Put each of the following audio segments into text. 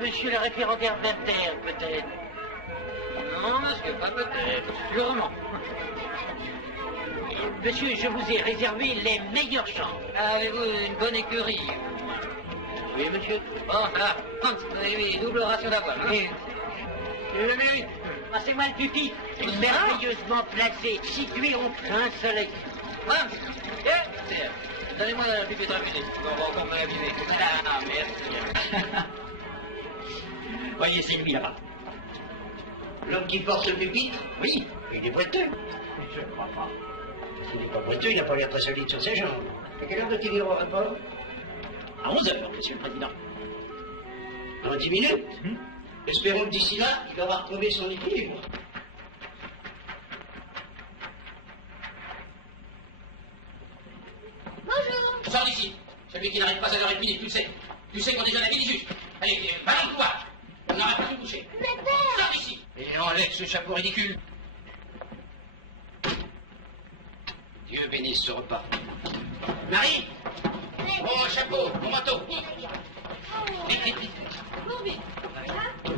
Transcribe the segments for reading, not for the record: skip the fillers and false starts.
Monsieur le référendaire d'Inter, peut-être? Non, monsieur, pas peut-être. Sûrement. Monsieur, je vous ai réservé les meilleures chambres. Avez-vous une bonne écurie? Oui, monsieur. Oh, là, oui, double ration d'avoine. Oui. Ah, c'est moi le pupille. Merveilleusement placé, situé en plein soleil. Ah, donnez-moi la pupille de la musique. On va encore me l'abîmer. Ah, merci. Voyez, c'est lui là-bas. L'homme qui porte le pupitre? Oui, il est boiteux. Je ne crois pas. S'il n'est pas boiteux, il n'a pas l'air très solide sur ses jambes. À quelle heure doit-il venir au rapport? À 11h, monsieur le président. Dans 10 minutes. Espérons que d'ici là, il aura retrouvé son équilibre. Bonjour. Sors d'ici. Celui qui n'arrive pas à l'heure et demie, tu le sais. Tu sais qu'on est déjà à la midi juste. Allez, va dans le couloir. On n'aura pas de coucher. Mais père! Sors d'ici. Et on avec ce chapeau ridicule. Dieu bénisse ce repas. Marie! Mon chapeau, mon manteau. Vite, vite, vite. Cours vite.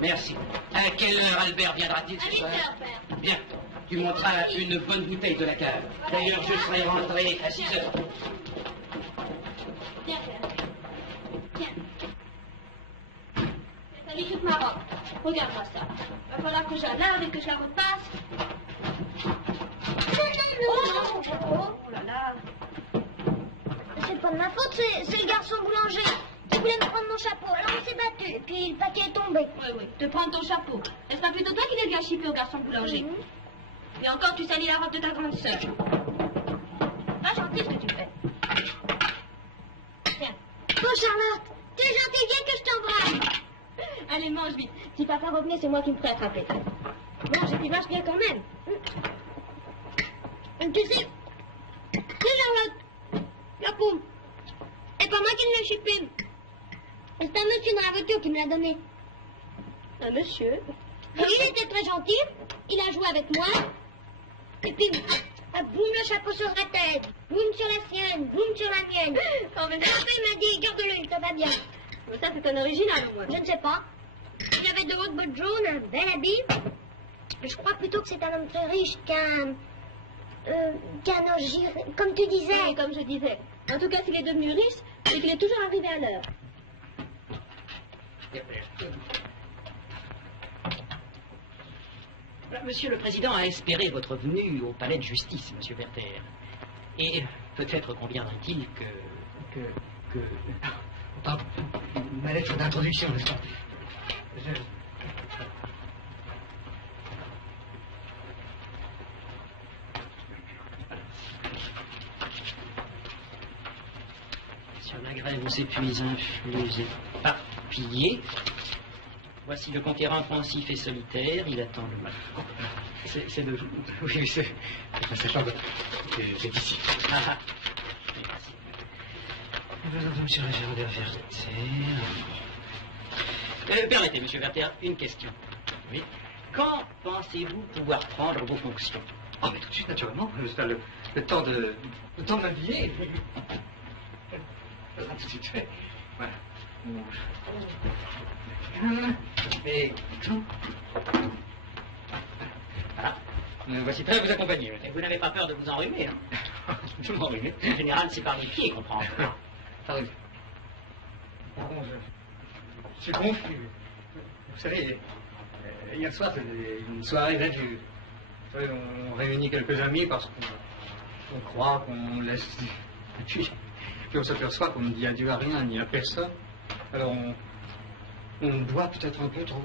Merci. À quelle heure Albert viendra-t-il ce À 8 soir? heures, père. Bien. Tu monteras une bonne bouteille de la cave. D'ailleurs, je serai rentré à 6 heures. Viens, père. Viens. T'as mis toute ma robe. Regarde-moi ça. Va falloir que je la lave et que je la repasse. Oh là là. C'est pas de ma faute, c'est le garçon boulanger qui voulait me prendre mon chapeau. Alors on s'est battu, et puis le paquet est tombé. Oui, te prendre ton chapeau. N'est-ce pas plutôt toi qui l'as bien chippé au garçon boulanger? Et encore, tu salis la robe de ta grande sœur. Pas gentil ce que tu fais. Tiens. Oh Charlotte, tu es gentille, viens que je t'embrasse. Allez, mange vite. Si papa revenait, c'est moi qui me ferai attraper. Mange et puis marche bien quand même. Tu sais, Charlotte, la pomme, c'est pas moi qui l'ai chippé. C'est un monsieur dans la voiture qui me l'a donné. Un monsieur. Et il était très gentil, il a joué avec moi. Et puis, boum le chapeau sur sa tête, boum sur la sienne, boum sur la mienne. Oh, mais Et après il m'a dit, garde-le, ça va bien. mais ça, c'est un original, au moins. Je ne sais pas. Il avait de hautes bottes jaunes, un bel habit. Je crois plutôt que c'est un homme très riche qu'un orgie, comme tu disais. Oui, comme je disais. En tout cas, s'il est devenu riche, c'est qu'il est toujours arrivé à l'heure. Monsieur le Président a espéré votre venue au palais de justice, Monsieur Werther. Et peut-être conviendrait-il que... Pardon, ma lettre d'introduction, n'est-ce pas? Sur la grève où s'épuise influx éparpillés, voici le conquérant pensif et solitaire, il attend le mal. C'est de... Oui, c'est sa chambre. C'est ici. Ah, ah. Monsieur Référendaire Werther. Permettez, Monsieur Werther, une question. Oui. Quand pensez-vous pouvoir prendre vos fonctions? Oh, mais tout de suite, naturellement. Le temps de m'habiller. Ça sera tout de suite fait. Voilà. Et... Voilà. Nous voici prêts à vous accompagner. Et vous n'avez pas peur de vous enrhumer, hein? Je m'enrhumais. En général, c'est par les pieds qu'on prend. Pardon. Pardon, je suis confus. Vous savez, hier soir, c'était une soirée d'adieu. Vous savez, on réunit quelques amis parce qu'on croit qu'on laisse... Puis on s'aperçoit qu'on ne dit adieu à rien ni à personne. Alors on doit peut-être un peu trop.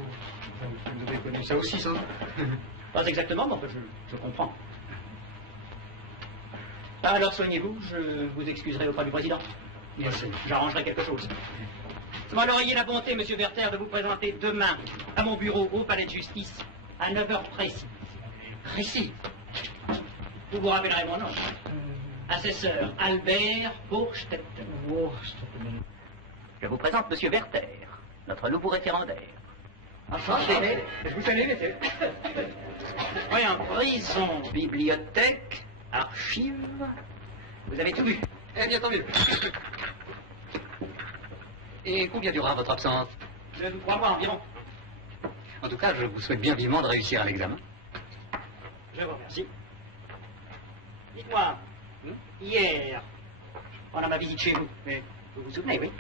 Enfin, vous devez connaître ça aussi, ça. Pas exactement, mais je comprends. Alors soignez-vous, je vous excuserai auprès du président. Merci. J'arrangerai quelque chose. Alors ayez la bonté, Monsieur Werther, de vous présenter demain à mon bureau au palais de justice à 9h précises. Précis. Vous vous rappellerez mon nom. Assesseur Albert Bourgstetten. Je vous présente Monsieur Werther, notre nouveau référendaire. Enchanté. Je vous salue, messieurs. Voyons, prison, bibliothèque, archives. Vous avez tout vu. Eh bien, tant mieux. Et combien durera votre absence? 2 ou 3 mois environ. En tout cas, je vous souhaite bien vivement de réussir à l'examen. Je vous remercie. Dites-moi, hier, pendant ma visite chez vous, mais vous vous souvenez, oui?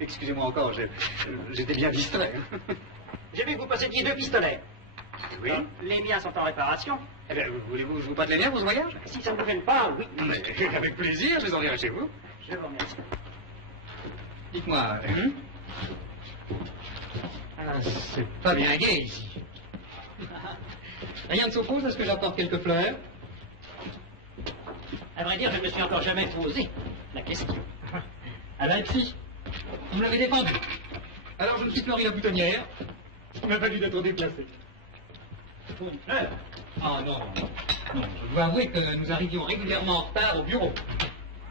Excusez-moi encore, j'étais bien distrait. J'ai vu que vous possédiez 2 pistolets. Oui. Les miens sont en réparation. Eh bien, voulez-vous que je vous prête les miens pour ce voyage? Si ça ne vous gêne pas, oui. Mais avec plaisir, je les enverrai chez vous. Je vous remercie. Dites-moi, c'est pas bien gai ici. Rien ne s'oppose à ce que j'apporte quelques fleurs? À vrai dire, je ne me suis encore jamais posé la question. À Leipzig, vous me l'avez défendu. Alors je me suis fleuri la boutonnière. Il m'a fallu d'être déplacé. Pour une fleur. Ah non, non, je dois avouer que nous arrivions régulièrement en retard au bureau.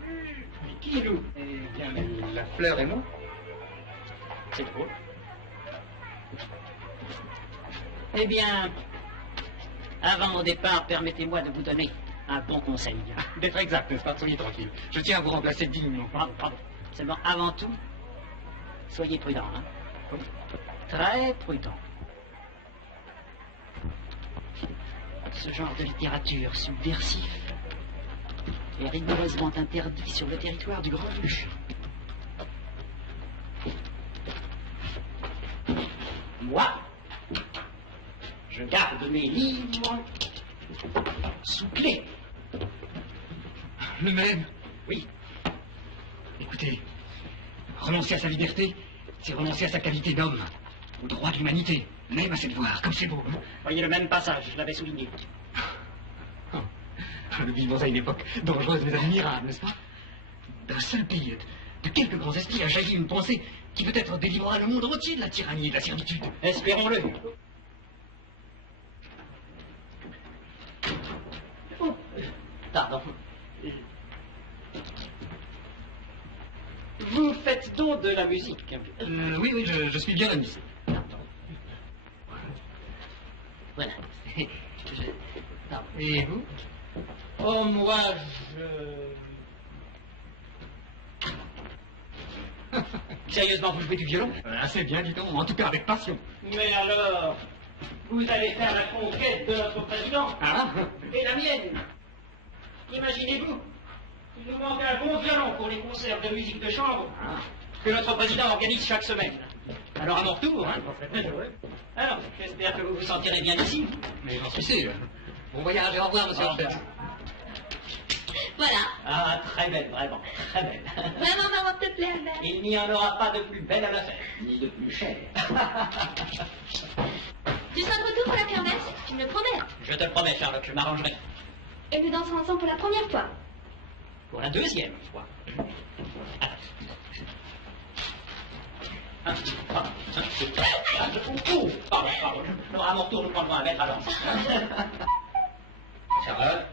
Mais qui nous? Eh bien, la fleur et moi. C'est drôle. Eh bien, Avant mon départ, permettez-moi de vous donner un bon conseil. D'être exact, n'est-ce pas? Soyez tranquille. Je tiens à vous remplacer dignement. Bravo, bravo. Seulement, avant tout, soyez prudent. Hein? Très prudent. Ce genre de littérature subversive est rigoureusement interdit sur le territoire du Grand-Duché. Moi, je garde mes livres sous clé. Le même? Oui. Écoutez, renoncer à sa liberté, c'est renoncer à sa qualité d'homme, au droit de l'humanité, même à cette voix, comme c'est beau. Hein? Voyez le même passage, je l'avais souligné. Oh. Nous vivons à une époque dangereuse mais admirable, n'est-ce pas? D'un seul pays, de quelques grands esprits a jailli une pensée qui peut-être délivrera le monde entier de la tyrannie et de la servitude. Espérons-le. Oh, pardon. Vous faites donc de la musique? Oui, oui, je suis violoniste. Voilà. Pardon. Et vous? Oh, moi, Sérieusement, vous jouez du violon? Assez bien, dit-on, en tout cas avec passion. Mais alors, vous allez faire la conquête de notre président Ah? et la mienne. Imaginez-vous, il nous manque un bon violon pour les concerts de musique de chambre que notre président organise chaque semaine. Alors à mon retour, hein. Alors, j'espère que vous vous sentirez bien ici. Mais j'en suis sûr. Bon voyage et au revoir, monsieur Albert. Voilà. Ah, très belle, vraiment, très belle. Vraiment, ma robe te plaît, Albert. Il n'y en aura pas de plus belle à la fête, ni de plus chère. Tu seras de retour pour la kermesse? Tu me le promets. Je te le promets, Charlotte, je m'arrangerai. Et nous danserons ensemble pour la première fois. Pour la deuxième fois. Pardon. Pardon. Non, à mon tour, nous prendrons un verre alors. Charlotte,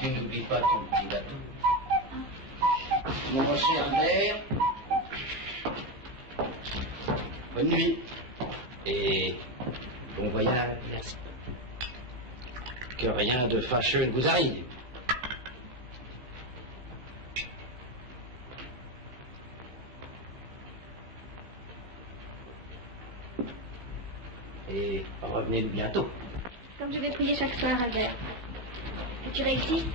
tu n'oublies pas ton petit gâteau. Mon cher Albert, bonne nuit et bon voyage. Merci. Que rien de fâcheux ne vous arrive. Et revenez-nous bientôt. Comme je vais prier chaque soir, Albert. Que tu réussisses.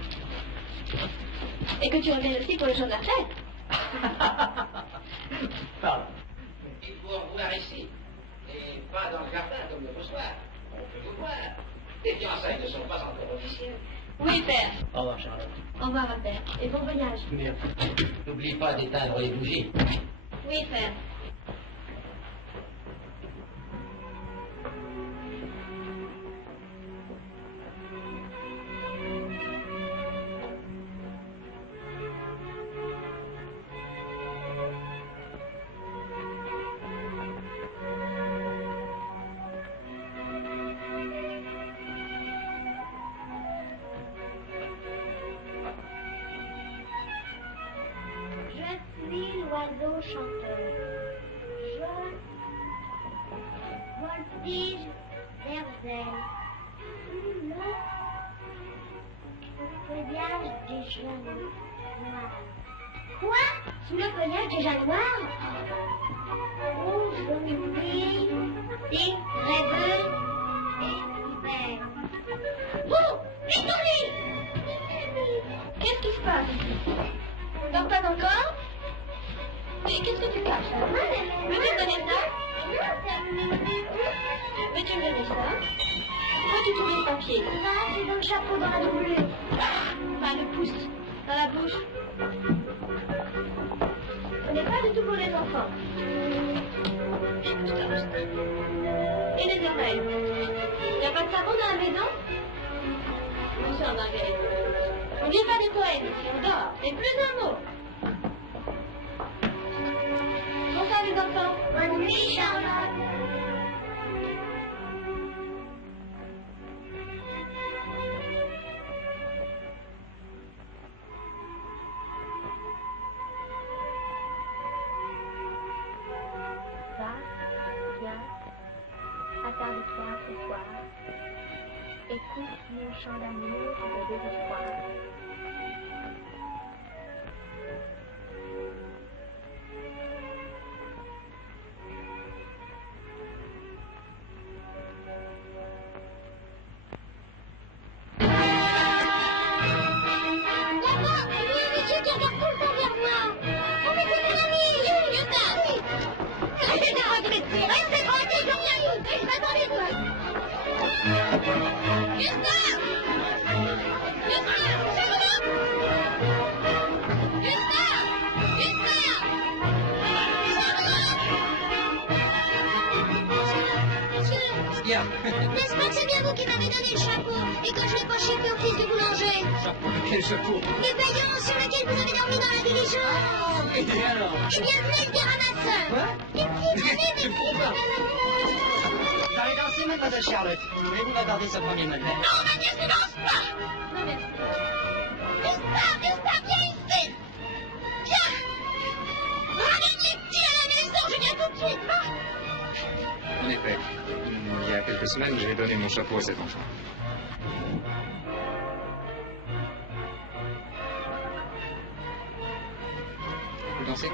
Et que tu reviennes aussi pour le jour de la fête. Pardon. Il faut revoir ici. Et pas dans le jardin comme l'autre soir. On peut vous voir. Les fiançailles ne sont pas encore officielles. Oui, père. Au revoir, Charlotte. Au revoir, Albert. Et bon voyage. N'oublie pas d'éteindre les bougies. Oui, père. Je suis l'oiseau chanteur. Je voltige vers elle. Sous le feuillage des jeunes noirs. Quoi? Sous le feuillage des jeunes noirs? Où je brille des rêveux et verts. Oh! Victorine! Qu'est-ce qui se passe? On ne dort pas encore? Mais qu'est-ce que tu caches? Veux-tu me donner ça? Veux-tu me donner ça? Pourquoi tu trouves le papier? Là, c'est dans le chapeau, dans la doublure. Enfin, le pouce dans la bouche. Ce n'est pas du tout pour les enfants. Les moustaches. Et les oreilles. Il n'y a pas de savon dans la maison? Bonsoir, Marguerite. On ne lit pas des poèmes ici, on dort. Et plus un mot. Bonsoir, les enfants. Bonne nuit, Charlotte. Va, viens, à faire de toi ce soir. Écoute mon chant d'amour et de désespoir. N'est-ce pas que c'est bien vous qui m'avez donné le chapeau et que je l'ai pas chipé au fils du boulanger? Quel chapeau? Les paillons sur lesquels vous avez dormi dans la diligence? Et alors? Eh bien, venez le dire à ma sœur. Quoi? Je ne comprends pas. Vous allez danser, mademoiselle Charlotte. Voulez-vous regarder ce premier modèle? Non, ma nièce ne danse pas. Non, merci. Gustave, viens ici. Viens. Ramène-les-t-il à la maison, je viens tout de suite. En effet, il y a quelques semaines, j'ai donné mon chapeau à cet enfant. Vous dansez?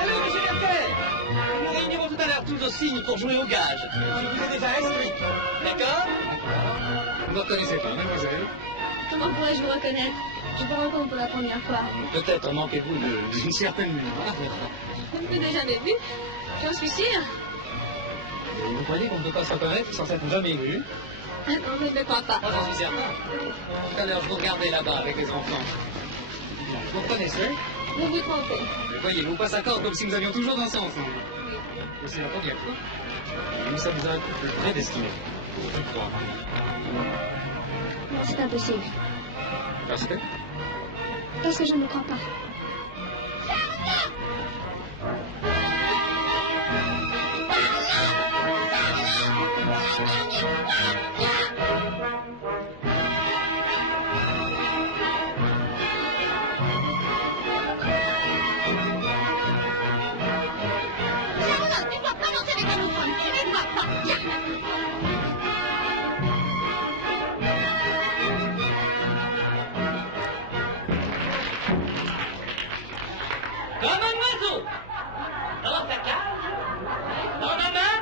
Allô, monsieur Verter! Nous réunirons tout à l'heure tous au signe pour jouer au gage. Je vous ai déjà inscrit. D'accord? Vous ne reconnaissez pas, mademoiselle? Comment pourrais-je vous reconnaître? Je vous rencontre pour la première fois. Peut-être manquez-vous d'une certaine mémoire. Vous ne m'avez jamais vu? J'en suis sûre. Vous croyez qu'on ne peut pas se reconnaître sans s'être jamais vu? Ah non, je ne le crois pas. Moi, j'en suis certain. Tout à l'heure, je vous regardais là-bas avec les enfants. Vous reconnaissez? Vous vous trompez. Mais voyez-vous, pas s'accorde comme si nous avions toujours dansé ensemble. Et c'est la première fois. Nous sommes un couple prédestiné. Je crois. Non, c'est impossible. Parce que? Parce que je ne le crois pas. Charlotte, tu dois pas danser avec un autre homme. Tu ne dois pas. Viens. Comme un oiseau. Dans sa cage, dans ma main,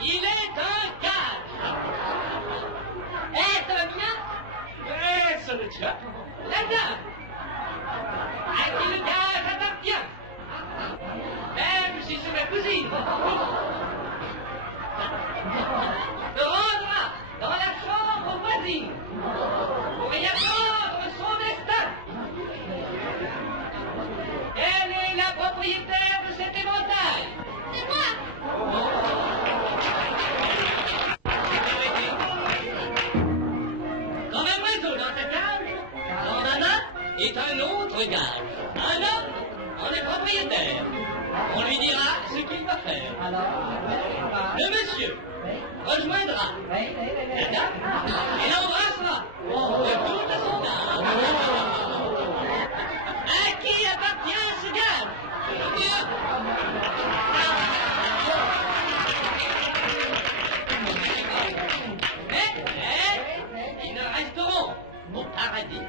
il est un gage. Ça va bien? Ça le tient. La dame. À qui le gage appartient? Je suis sur ma cousine. Se rendra dans la chambre voisine pour y apprendre son destin. Elle est la propriétaire de cet éventail. C'est moi. Comme un oiseau dans sa cage, dans ma main est un autre gage. Un homme en est propriétaire. On lui dira ce qu'il va faire. Le monsieur rejoindra la dame et l'embrassera de toute son âme. À qui appartient ce gage? Mais ils ne resteront au paradis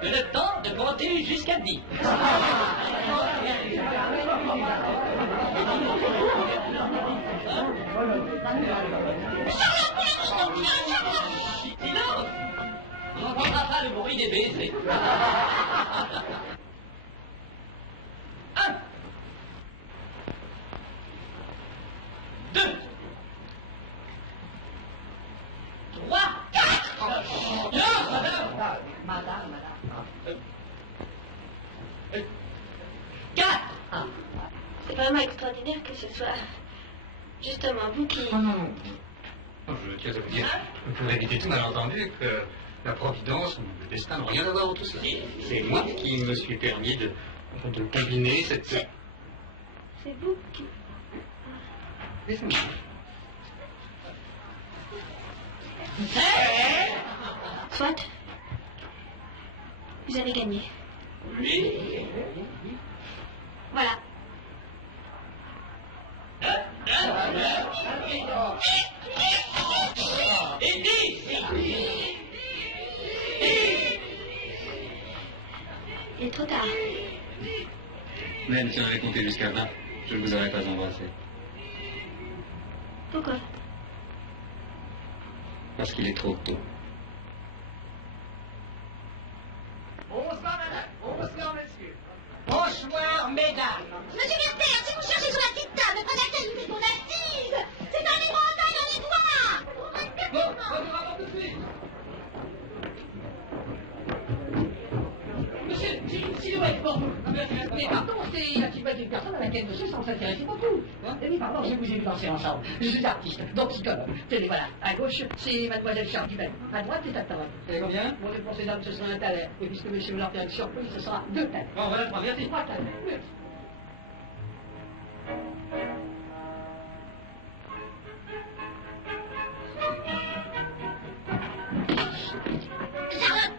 que le temps de compter jusqu'à 10. Silence! On n'entendra pas le bruit des baisers. 1, 2, 3, 4. Non, madame. 4. C'est vraiment extraordinaire que ce soit justement vous qui... Non. Je tiens à vous dire, pour éviter tout malentendu, que la providence ou le destin n'ont rien à voir avec tout cela. C'est moi qui me suis permis de combiner cette... C'est vous qui... Laissez-moi. Soit. Vous avez gagné. Oui. Voilà. Il est trop tard. Même si on avait compté jusqu'à 20, je ne vous aurais pas embrassé. Pourquoi? Parce qu'il est trop tôt. Bonsoir, madame. Bonsoir, monsieur. Bonsoir, mesdames. Monsieur Werther, si vous cherchez sur la petite table, pas laquelle nous faisons assise, c'est un livre en taille, on y voit. Bon, on vous rapporte tout de suite. Monsieur, j'ai une silhouette pour vous. Mais pardon, c'est la silhouette d'une personne à laquelle monsieur semble s'intéresser beaucoup. Oui, pardon, je vous ai vu danser ensemble. Je suis artiste, donc psychologue. Tenez, voilà. À gauche, c'est mademoiselle Charles Duvel. À droite, c'est Acteur. C'est combien? Bon, pour ces dames, ce sera un thaler. Et puisque monsieur me leur fait une surprise, ce sera 2 thalers. Bon, voilà, 3, merci. 3 thalers. Merci. Charlotte!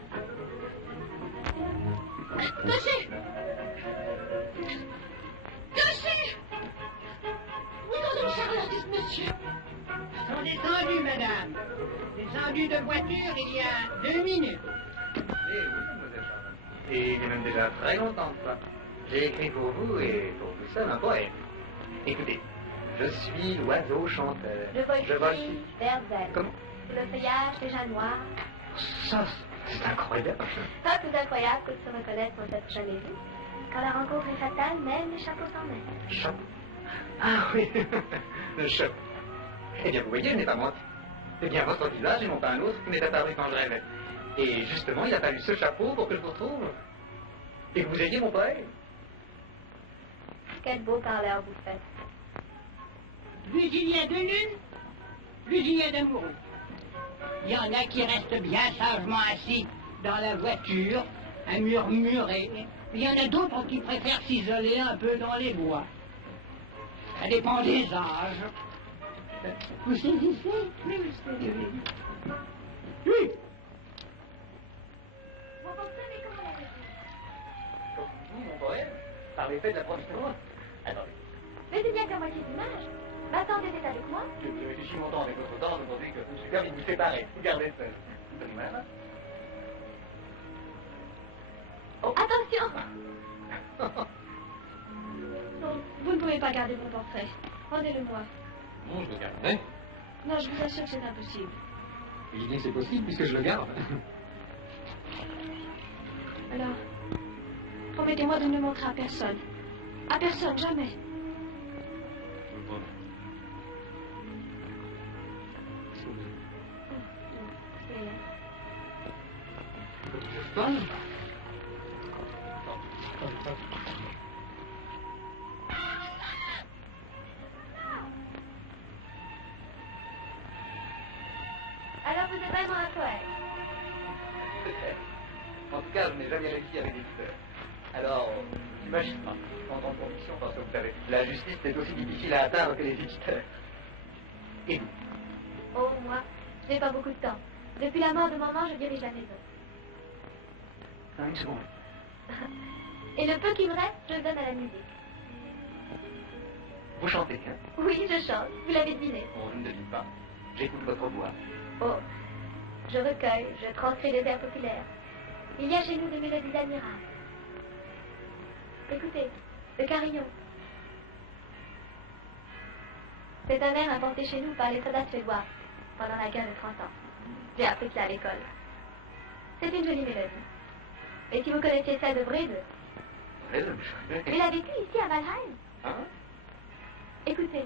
Cocher! Cocher! Oui, non, Charlotte, monsieur. Sont descendus, madame. Descendus de voiture il y a 2 minutes. Eh oui, mademoiselle Charlotte. Et il est même déjà très longtemps de ça. J'ai écrit pour vous et pour vous seul un poème. Écoutez, je suis l'oiseau chanteur. Je vole ici, vers elle. Comment? Sous le feuillage déjà noir. Ça, c'est incroyable. Pas plus incroyable que de se reconnaître qu'on ne s'est jamais vu. Quand la rencontre est fatale, même les chapeaux s'en mêlent. Chapeau. Ah oui, le chapeau. Eh bien, vous voyez, je n'ai pas menti. Eh bien, votre visage et non pas un autre qui m'est apparu quand je rêvais. Et justement, il a fallu ce chapeau pour que je vous retrouve. Et que vous ayez mon poème. Quel beau parleur vous faites. Plus il y a de lune, plus il y a d'amoureux. Il y en a qui restent bien sagement assis dans la voiture, à murmurer. Il y en a d'autres qui préfèrent s'isoler un peu dans les bois. Ça dépend des âges. Vous saisissez? Oui, vous saisissez. Oui. Vous comprenez comment la réussir? Comme vous, mon poème, par l'effet de la providence. Attendez, Mais c'est bien qu'à moitié d'image. M'attendez d'être avec moi? je réfléchis mon temps avec votre temps, aujourd'hui que je suis comme il vous séparait. Regardez ça. Donnez-moi la main. Attention! Non, vous ne pouvez pas garder mon portrait. Rendez-le-moi. Non, je le garderai. Non, je vous assure que c'est impossible. Il dit que c'est possible puisque je le garde. Alors, promettez-moi de ne le montrer à personne. À personne, jamais. Je vous promets. Je parle. Alors vous êtes vraiment un poète. Peut-être. En tout cas, je n'ai jamais réussi avec l'éditeur. Alors, j'imagine pas. En grande conviction, parce que vous savez, la justice est aussi difficile à atteindre que les éditeurs. Et vous? Oh, moi, je n'ai pas beaucoup de temps. Depuis la mort de maman, je dirige la maison. Une seconde. Et le peu qui me reste, je le donne à la musique. Vous chantez, hein? Oui, je chante. Vous l'avez deviné. Bon, je ne devine pas. J'écoute votre voix. Oh, je recueille, je transcris des airs populaires. Il y a chez nous des mélodies admirables. Écoutez, le carillon. C'est un air inventé chez nous par les soldats suédois pendant la guerre de 30 ans. J'ai appris ça à l'école. C'est une jolie mélodie. Et si vous connaissiez ça de Brede, il a vécu ici à Valheim. Hein? Écoutez.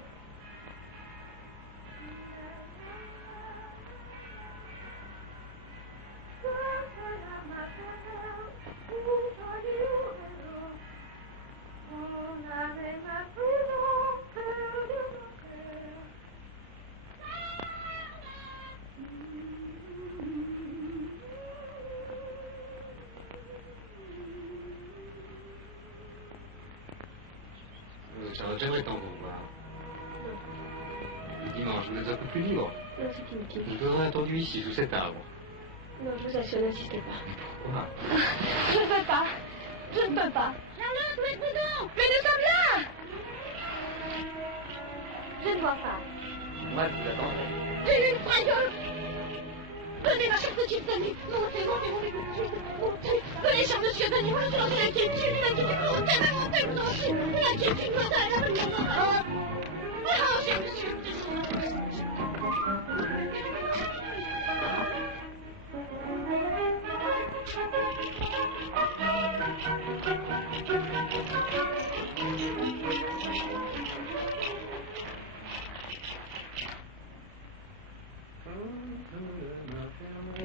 Charlotte, j'aimerais tant vous voir. Dimanche, vous êtes un peu plus libre. Non, c'est inutile. Je vous aurais attendu ici, sous cet arbre. Non, je vous assure, n'insistez pas. Voilà. Je ne peux pas. Charlotte, où êtes-vous donc? Mais nous sommes là. Je ne vois pas. Moi, je vous attendrai. J'ai une frayeur. Venez, ma chère petite amie. Montez, montez, montez, montez. Venez, cher monsieur, donnez-moi le temps de l'inquiétude. Montez, montez, vous en prie. L'inquiétude me arrangez, monsieur.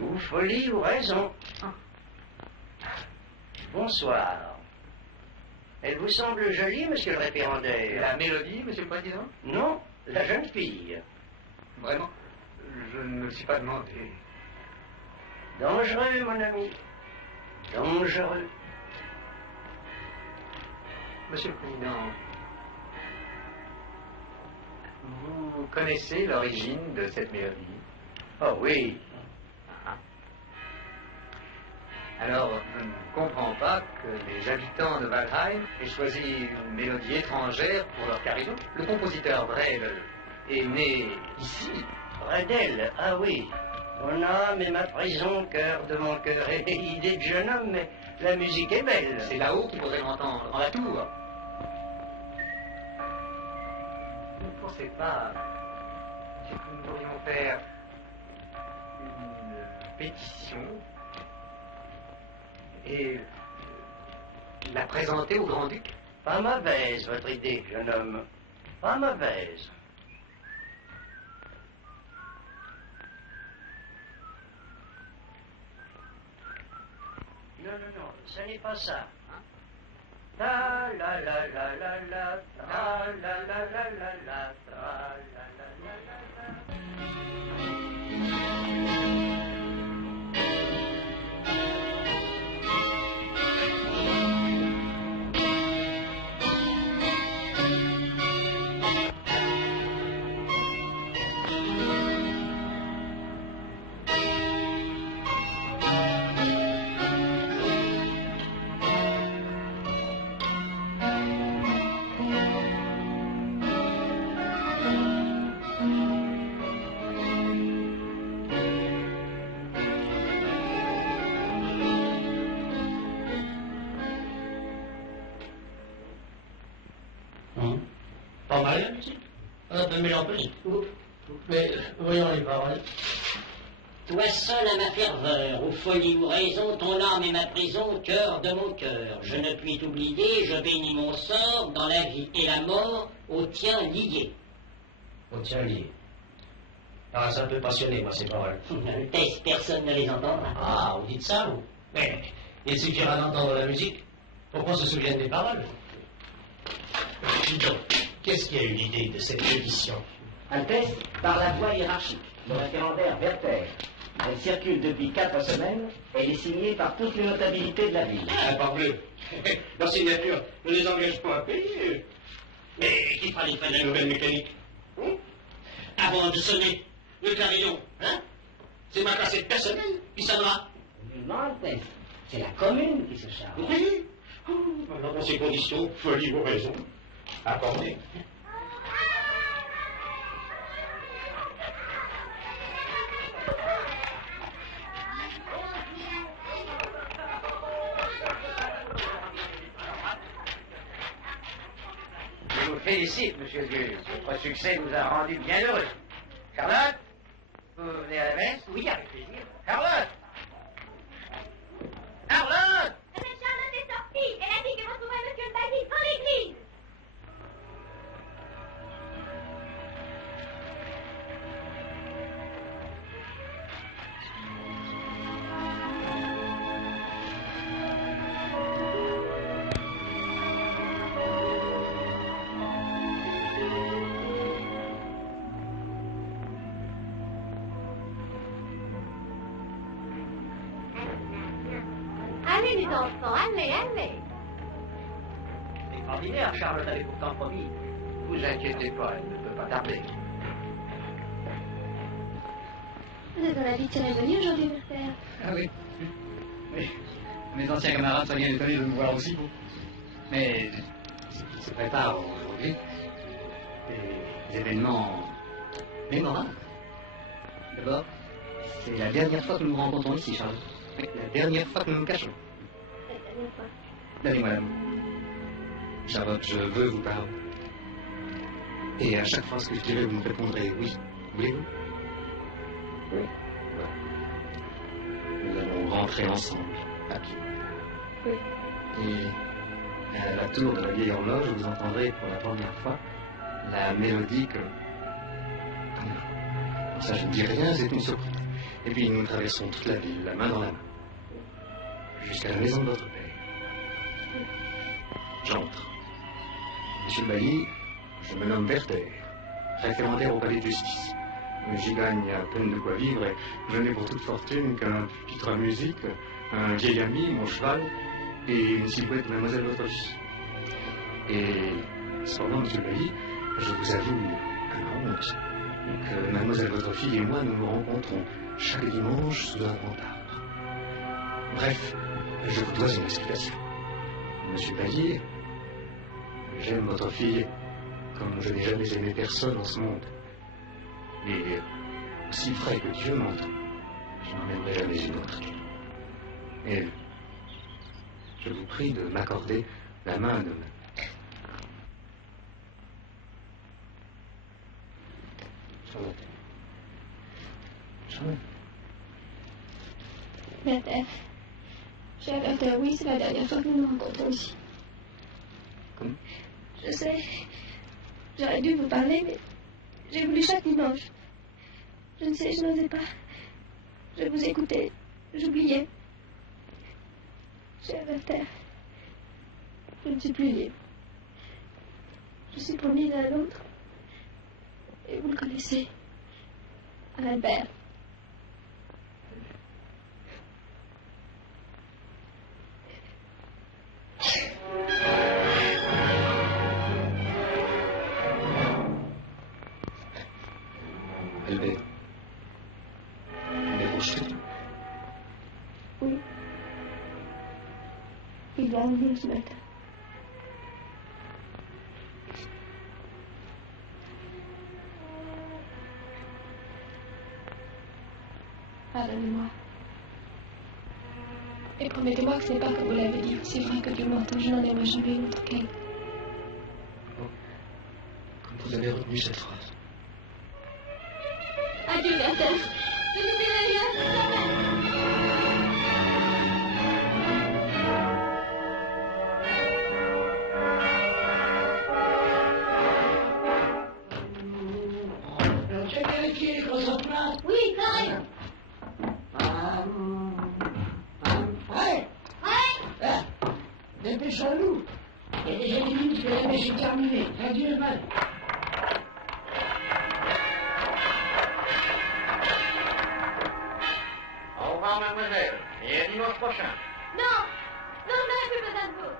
Ou folie ou raison. Bonsoir. Elle vous semble jolie, monsieur le référendaire? La mélodie, monsieur le président? Non, la jeune fille. Vraiment? Je ne me suis pas demandé. Dangereux, mon ami. Dangereux. Monsieur le président, vous connaissez l'origine de cette mélodie? Oh oui. Alors, je ne comprends pas que les habitants de Valheim aient choisi une mélodie étrangère pour leur carillon. Le compositeur Brel est né ici. Près d'elle, ah oui. Mon âme est ma prison, cœur de mon cœur. Et idée de jeune homme, mais la musique est belle. C'est là-haut qu'il faudrait l'entendre, en la tour. Vous ne pensez pas que nous pourrions faire une pétition et la présenter au grand-duc? Pas mauvaise, votre idée, jeune homme. Pas mauvaise. Non, non, non, ce n'est pas ça. Hein? La la la la la la, la la la la la la, la la la la la. Pas mal la musique. Un peu mélancolique. Mais voyons les paroles. Toi seul à ma ferveur, aux folies ou raison, ton âme est ma prison, cœur de mon cœur. Je ne puis t'oublier, je bénis mon sort, dans la vie et la mort, au tien lié. Au tien lié. Ah, c'est un peu passionné, moi, ces paroles. Test, personne ne les entendra. Ah, vous dites ça, vous? Mais il suffira d'entendre la musique pour qu'on se souvienne des paroles. Dis donc, qu'est-ce qui a eu l'idée de cette édition? Un test par la voie hiérarchique, le référendaire Werther. Elle circule depuis 4 semaines. Elle est signée par toutes les notabilités de la ville. Ah, parbleu. Leur signature ne les engage pas à payer. Mais qui fera les frais de la nouvelle mécanique? Avant de sonner le carillon, hein? C'est ma cassette personnelle qui sonnera. Non, le test. C'est la commune qui se charge. Oui. Dans ces conditions, folie ou raison, accordé. Je vous félicite, monsieur Dieu. Votre succès nous a rendu bien heureux. Charlotte, vous venez à la messe? Oui, avec plaisir. Charlotte! Charlotte! Madame Charlotte est sortie. Elle a dit que retrouverait monsieur le Basile dans l'église. Allez, les enfants, allez, allez. Extraordinaire, Charlotte avait pourtant promis. Vous inquiétez pas, elle ne peut pas tarder. Vous êtes dans la vie de cérémonie aujourd'hui, Werther. Ah oui. Mais Mes anciens camarades soient bien étonnés de me voir aussi beau. Mais il se prépare aujourd'hui des événements mémorables. D'abord, c'est la dernière fois que nous nous rencontrons ici, Charles. Oui, la dernière fois que nous nous cachons. La dernière fois. Donnez-moi la main. Charlotte, je veux vous parler. Et à chaque phrase que je dirai, vous me répondrez oui. Voulez-vous? Oui. Nous allons rentrer ensemble, à pied. Oui. Et à la tour de la vieille horloge, vous entendrez pour la première fois la mélodie que... Ah non. Ça, je ne dis rien, c'est une surprise. Et puis nous traversons toute la ville, la main dans la main. Jusqu'à la maison de votre père. J'entre. Monsieur le bailli, je me nomme Werther, référendaire au palais de justice. J'y gagne à peine de quoi vivre et je n'ai pour toute fortune qu'un pupitre à musique, un vieil ami, mon cheval, et une silhouette de mademoiselle votre fille. Et cependant, monsieur le bailli, je vous avoue à ma honte que mademoiselle votre fille et moi nous nous rencontrons chaque dimanche sous un grand arbre. Bref, je vous dois une explication. Monsieur le bailli, j'aime votre fille comme je n'ai jamais aimé personne en ce monde. Et aussi vrai que Dieu m'entend, je n'en aimerai jamais une autre. Et je vous prie de m'accorder la main de Charlotte. Charlotte. Werther. Cher Werther, oui, c'est la dernière fois que nous nous rencontrons ici. Comment? Je sais. J'aurais dû vous parler, mais j'ai voulu chaque dimanche. Je ne sais, je n'osais pas. Je vous écoutais. J'oubliais. Cher Werther, je ne suis plus libre. Je suis promise à un autre. Et vous le connaissez. Albert. Albert. Albert Rocher. Oui. Il va revenir ce matin. Pardonnez-moi. Et promettez-moi que ce n'est pas comme vous l'avez dit. C'est vrai que Dieu m'entend, je n'en aimerai jamais une autre qu'elle. Comme vous avez retenu cette phrase. Adieu, Werther. Je n'oublierai rien. J'ai vérifié les grosses plaintes. Oui, Corinne. Ouais. Ouais. Dépêchons-nous. Il y a déjà 10 minutes que la mèche est terminée. Adieu, mal. Au revoir, mademoiselle. Et à dimanche prochain. Non. Non, je n'aurai plus besoin de vous.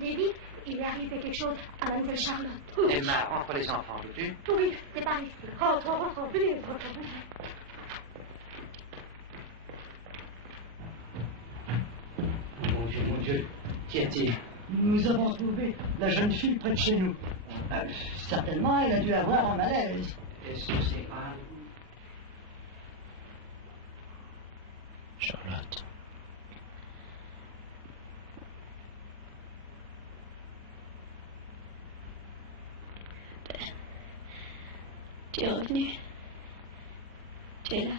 David, il est arrivé quelque chose à la nouvelle Charlotte. Emma, entre les enfants, veux-tu? Oui, c'est par ici. Rentre, vite, rentre. Mon Dieu, qu'y a-t-il? Nous avons trouvé la jeune fille près de chez nous. Certainement, elle a dû avoir un malaise. Est-ce que c'est grave? Charlotte. Tu es revenu. Tu es là.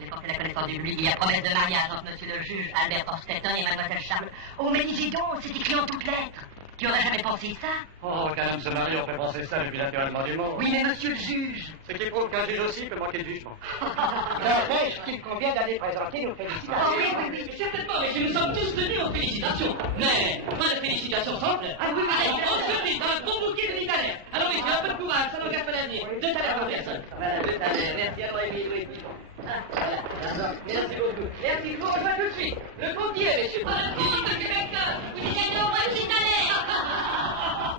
J'ai porté la connaissance du public. Il y a promesse de mariage entre monsieur le juge Albert Forstetter et mademoiselle Charles. Oh, mais dis donc, c'est écrit en toutes lettres. Qui aurait jamais pensé ça? Oh, qu'un homme se marie, on fait penser ça, j'ai bien naturellement du mot. Oui, mais monsieur le juge. Ce qui prouve qu'un juge aussi peut manquer de jugement. N'empêche qu'il convient d'aller présenter nos félicitations. Oh, oui. Certainement, mais nous sommes tous tenus aux félicitations. Mais, point de félicitations simples. Ah oui, Alors, en surprise, un bon bouquet de littéraires. Alors, oui, un peu de courage, ça n'engage pas l'avenir. Deux salaires pour personne. Voilà, deux salaires. Merci à toi, Émile. Oui. Ah, voilà. Merci beaucoup. Merci, je vous rejoins tout de suite. Le pompier, messieurs. Vous dites au moins tout à l'heure.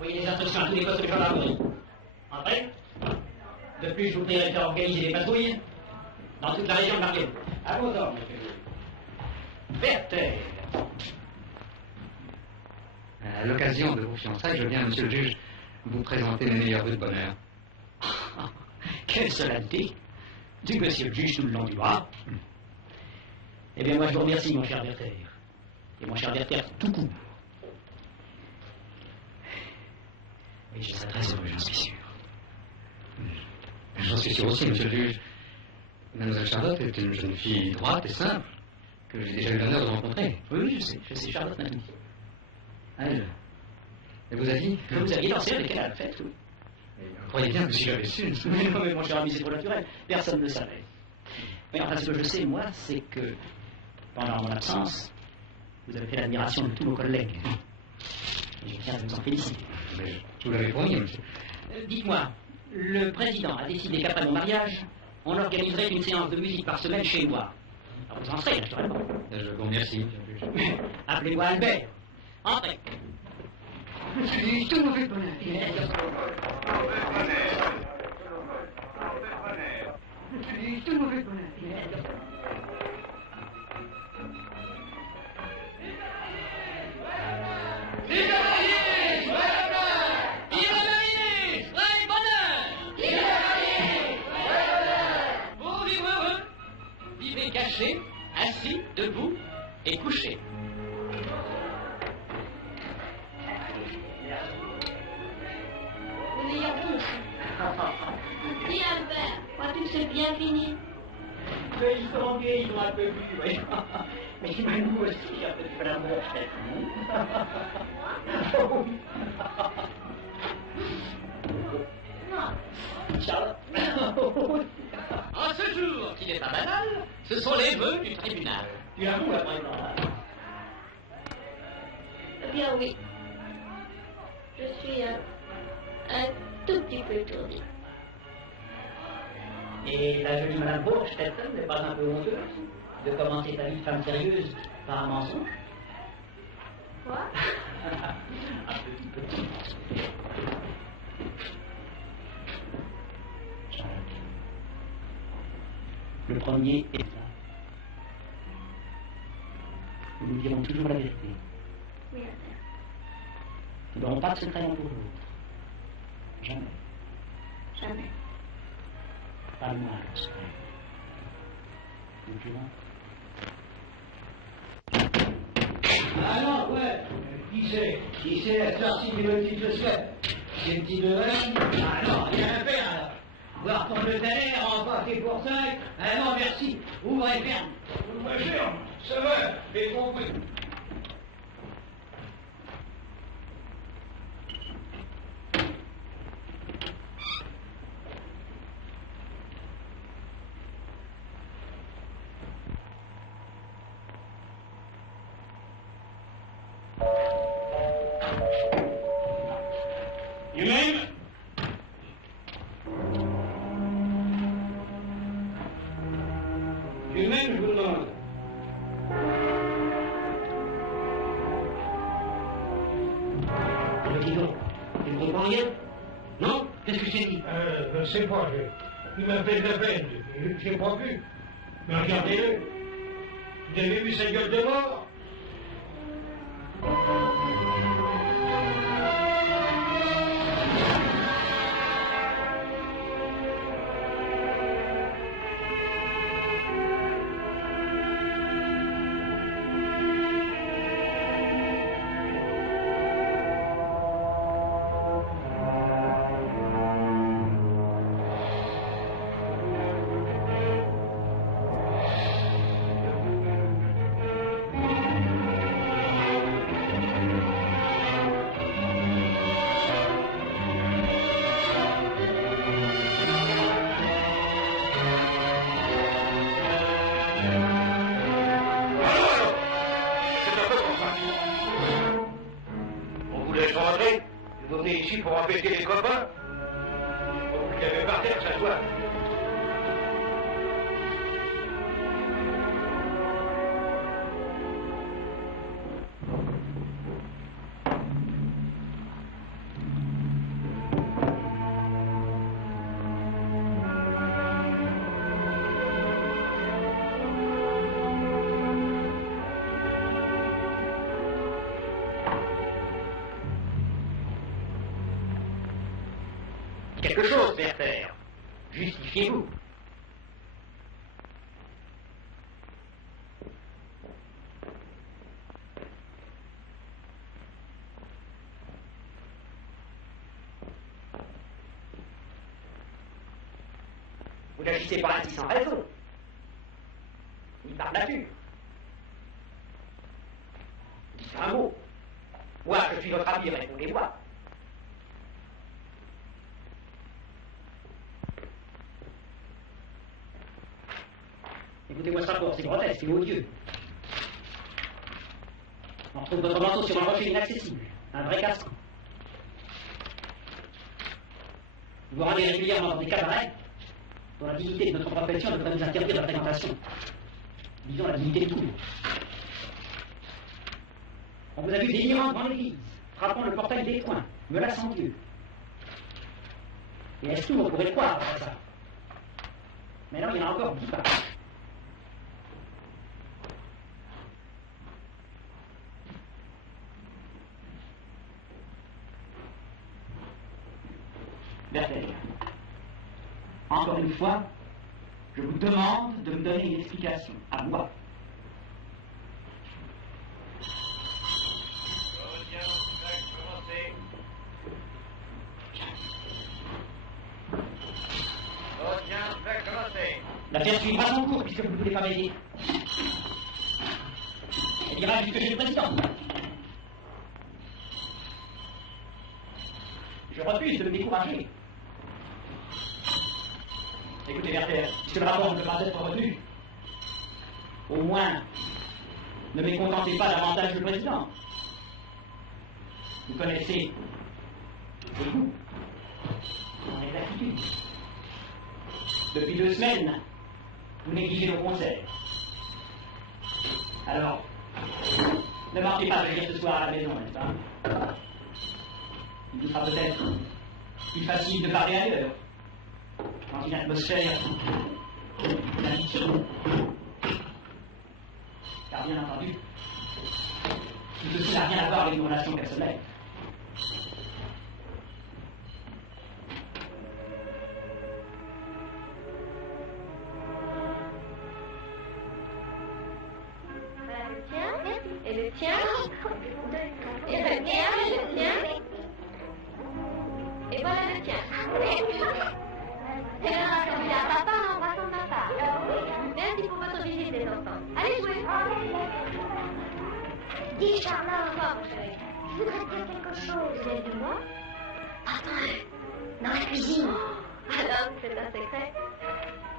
Oui, les instructions à tous les postes de gendarmerie. Entrez. De plus, je voudrais faire organiser des patrouilles dans toute la région de Marguerite. À vos ordres, monsieur. Werther. À l'occasion de vos fiançailles, je viens, monsieur le juge, vous présenter mes meilleurs vœux de bonheur. Quelle solennité. Du monsieur le juge tout le long du bras. Eh bien, moi, je vous remercie, mon cher Werther. Et mon cher Werther, tout court. Oui, je serai très heureux, j'en suis sûr. J'en suis sûr aussi, monsieur le juge. Mademoiselle Charlotte est une jeune fille droite et simple, que j'ai déjà eu l'honneur de rencontrer. Oui, je sais, Charlotte m'a tout dit. Elle vous a dit Que vous aviez lancé avec elle à la fête, oui. Vous croyez bien que si j'avais su... Mais non, mais mon cher ami, c'est trop naturel. Personne ne le savait. Mais enfin, ce que je sais, moi, c'est que pendant mon absence, vous avez fait l'admiration de tous nos collègues. Et je tiens à vous en féliciter. Mais je vous l'avais promis, monsieur. Dites-moi, le président a décidé qu'après mon mariage, on organiserait une séance de musique par semaine chez moi. Alors vous en serez, naturellement. Je vous remercie, monsieur le juge. Appelez-moi Albert. Entrez. C'est tout mauvais bonheur. C'est tout mauvais bonheur. Vivez caché, assis, debout et couché. Le meilleur vœu, monsieur. Dis, Albert, crois-tu que c'est bien fini? Mais ils sont gays, ils ont un peu vu, oui. Mais nous aussi, j'ai un peu de l'amour, peut-être. Charlotte. En ce jour, qui n'est pas banal, ce sont les vœux du tribunal. Tu avoues, après Eh bien, oui. Je suis un tout petit peu étourdie. Et la jolie Madame Borstetten n'est pas un peu honteuse de commencer ta vie de femme sérieuse par un mensonge? Quoi? Un petit mensonge. Charlotte. Le premier est là. Nous nous dirons toujours la vérité. Oui, Albert. Nous n'aurons pas de secret l'un pour l'autre. Jamais. Jamais. Pas moi, le secret. Tu vois? Alors, ouais, qui c'est la sortie du petit Joseph? C'est le petit de reine? Ah non, il y a un père alors. Voir ton le salaire, emporter pour 5. Ah non, merci, ouvrez ferme. Ouvrez ferme, ça va, j'ai compris. Lui-même? Lui-même, je vous demande. Le dis donc, tu ne comprends rien? Non? Qu'est-ce que j'ai dit? Je ne sais pas, il m'a fait de la peine, je n'ai pas vu. Mais regardez-le, vous avez vu sa gueule de mort? sont rentrés. Ils ont venus ici pour empêcher les copains. Vous les avez par terre, ça doit. Quelque chose, Werther. Justifiez-vous. Vous n'agissez pas ainsi sans raison, ni par nature. Dites un mot. Moi, je suis votre ami, répondez-moi. Écoutez-moi ce rapport, c'est grotesque, c'est odieux. On retrouve votre manteau sur un rocher inaccessible, un vrai casque. Vous vous rendez régulièrement dans des cabarets dont la dignité de notre profession devrait nous interdire la fréquentation. Disons la dignité de tout. On vous a vu délirant devant l'église, frappant le portail des coins, menaçant Dieu. Et est-ce que vous pourrez croire à ça? Mais non, il y en a encore 10 pas. Werther, encore une fois, je vous demande de me donner une explication, à moi. L'affaire suivra son cours puisque vous ne voulez pas m'aider. Elle ira jusque chez le président. Je refuse de me décourager. Écoutez, Werther, si le rapport ne peut pas être retenu, au moins, ne mécontentez pas davantage le président. Vous connaissez, et vous, son exactitude. Depuis 2 semaines, vous négligez nos concerts. Alors, ne marquez pas de venir ce soir à la maison, n'est-ce pas? Il vous sera peut-être plus facile de parler ailleurs, dans une atmosphère d'amitié. Car bien entendu, tout ceci n'a rien à voir avec nos relations personnelles. Et le tien, et le tien, et le tien, et voilà le tien. Et là, quand il y a papa, on va son papa. Merci pour votre visite, les enfants. Allez jouer. Dis, Charlotte, Quoi, mon chéri? je voudrais te dire quelque chose. Vous avez de moi? Attends, dans la cuisine. Alors, c'est un secret.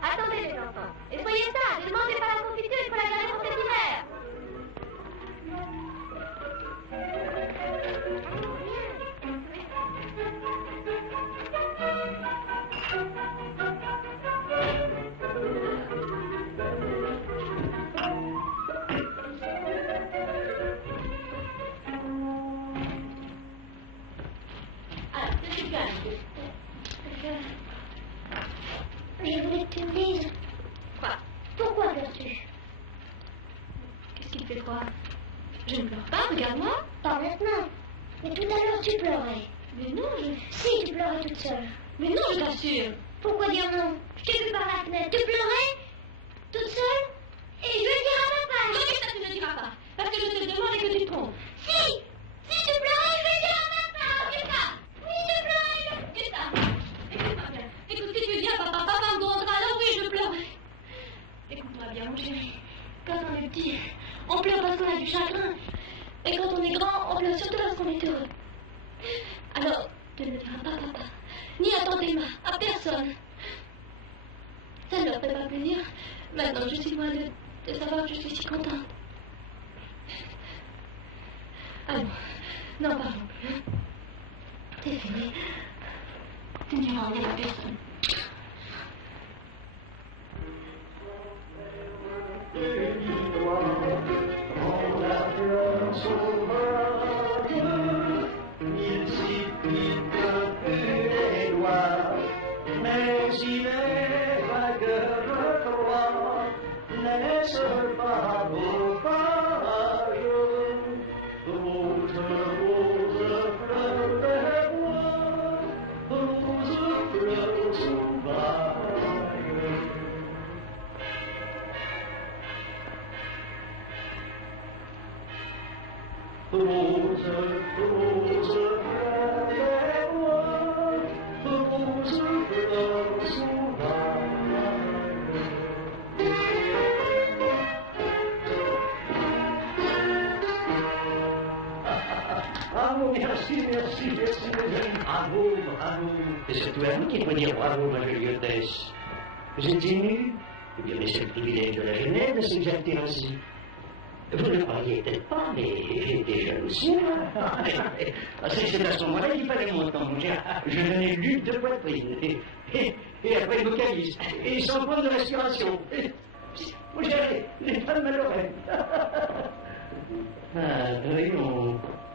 Attendez, les enfants. Et soyez sages, ne mangez pas la confiture, il faut la garder pour cet hiver. Alors, qu'est-ce que tu as? Je voulais que tu me dises, Quoi? pourquoi pleures-tu? Qu'est-ce qui te fait croire? Je ne pleure pas, regarde-moi. Pas maintenant. Mais tout à l'heure, tu pleurais. Mais non, Si, tu pleurais toute seule. Mais non, je t'assure. Pourquoi dire non? Je t'ai vu par la fenêtre. Tu pleurais toute seule? Et je vais le dire à papa. Non, mais ça, tu ne le diras pas. Parce que je te demande et que tu te trompes. Si tu pleurais, je vais le dire à papa. C'est ça. Oui, je pleurais. C'est ça. Écoute-moi bien. Écoute, si tu dis à papa, papa me grondera, alors oui, je pleurais. Écoute-moi bien, mon chéri. Quand on est petit, on pleure parce qu'on a du chagrin. Et quand on est grand, on pleure surtout parce qu'on est heureux. Alors, tu ne le diras pas à papa, ni à tante Emma, à personne. Ça ne leur fait pas plaisir. Maintenant, je suis loin de savoir que je suis si contente. Allons, n'en parlons plus. C'est fini. Tu n'iras rien à personne. Mais il est vagueur de roi, laisse pas vos pages. Rose, rose, fleur des bois, rose, fleur sauvage. Rose, rose, fleur des bois, rose, fleur sauvage. Bravo, merci, merci, merci, bravo, bravo. Et c'est toi qui faut dire bravo, ma jolie hôtesse. Vous êtes ému? Eh bien, mais c'est le privilège de la Genève de s'exalter ainsi. Vous ne le croyez peut-être pas, mais j'étais jeune aussi. C'est à ce moment-là qu'il fallait mon temps. Je donnais lutte de poitrine, et après le vocaliste, et sans point de respiration. Vous gérez, les femmes malheureuses. Ah, oui,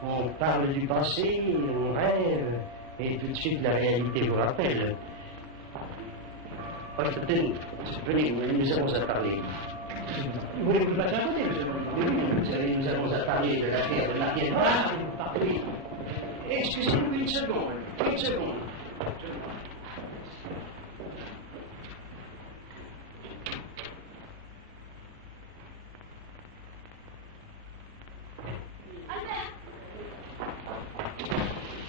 on parle du passé, on rêve, et tout de suite la réalité vous rappelle. Oh, venez, nous avons à parler. Vous voulez vous battre à côté, monsieur? Oui, vous savez, nous avons à parler de l'affaire de Marielle. Ah, oui. Excusez-nous une seconde, une seconde. Albert!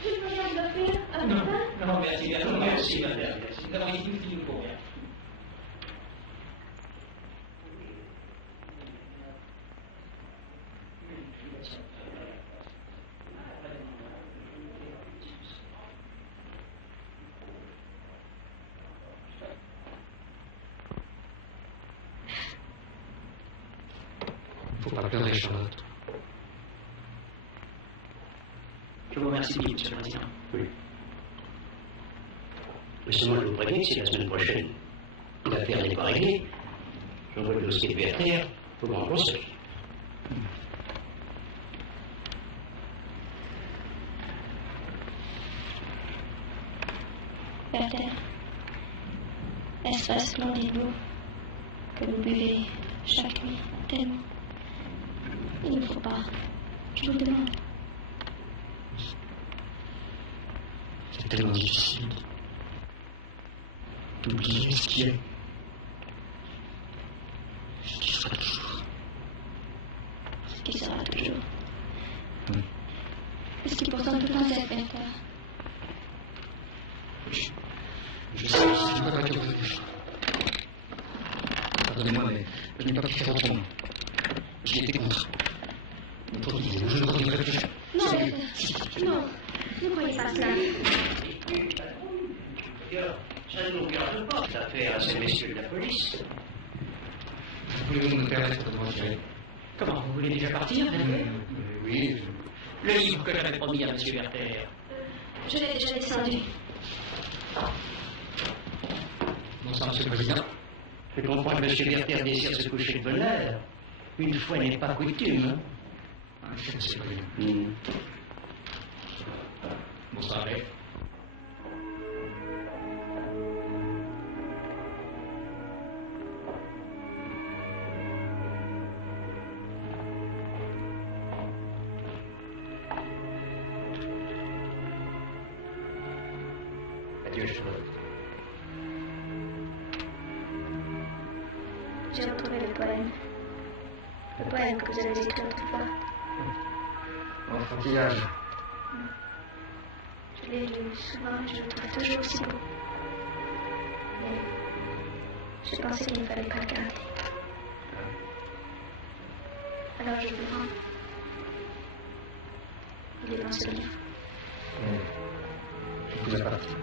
Tu veux rien me faire un matin? Non, merci, merci, madame, merci. Non, il ne faut rien. Il ne faut pas pleurer, Charlotte. Je vous remercie, monsieur le président. Oui. Laissez-moi vous prévenir que si la semaine prochaine l'affaire n'est pas réglée, j'envoie le dossier de BRTR pour mon conseil. Werther, espacement dites-vous que vous buvez chaque nuit tellement. Il ne faut pas. Je vous demande. C'est tellement difficile d'oublier ce qui est. Ce qui sera toujours. Ce qui sera toujours. Oui. Ce qui pourtant tout le temps c'est Werther. Je sais, je ne peux pas dire autre chose. Pardonnez-moi, mais je n'ai pas pu faire autrement. J'y étais contre. Aujourd'hui, je ne reviendrai plus. Non, Werther. Non. Ne croyez pas cela. Ça ne nous regarde pas, cette affaire à ces messieurs de la police. Pouvez-vous me permettre de me retirer? Comment, vous voulez déjà partir? Oui, Le livre que j'avais promis à M. Werther. Je l'ai déjà descendu. bonsoir, monsieur le président. Je comprends que M. Werther désire se coucher de bonne heure. Une fois n'est pas coutume. Ah, monsieur le président. Bonsoir, Ray. Adieu, Charlotte. J'ai retrouvé le poème. Le poème que vous avez écrit autrefois. Enfantillage. Je l'ai lu souvent et je le trouve toujours aussi beau. Mais j'ai pensé qu'il ne fallait pas le garder. Alors je vous le rends. Il est dans ce livre. Je vous appartiens.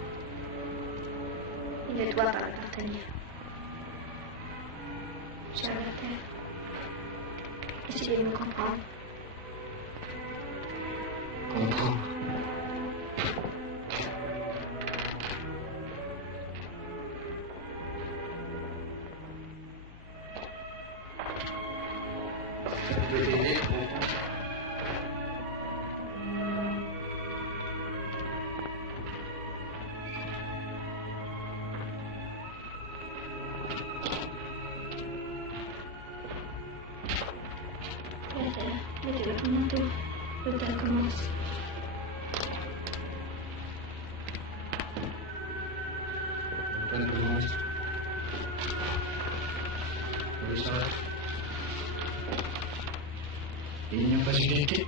Il ne doit pas appartenir. Cher Werther, essayez de me comprendre. Comprendre. total commence. Antoine commence. Oui, ça va. Ils n'ont pas égalité.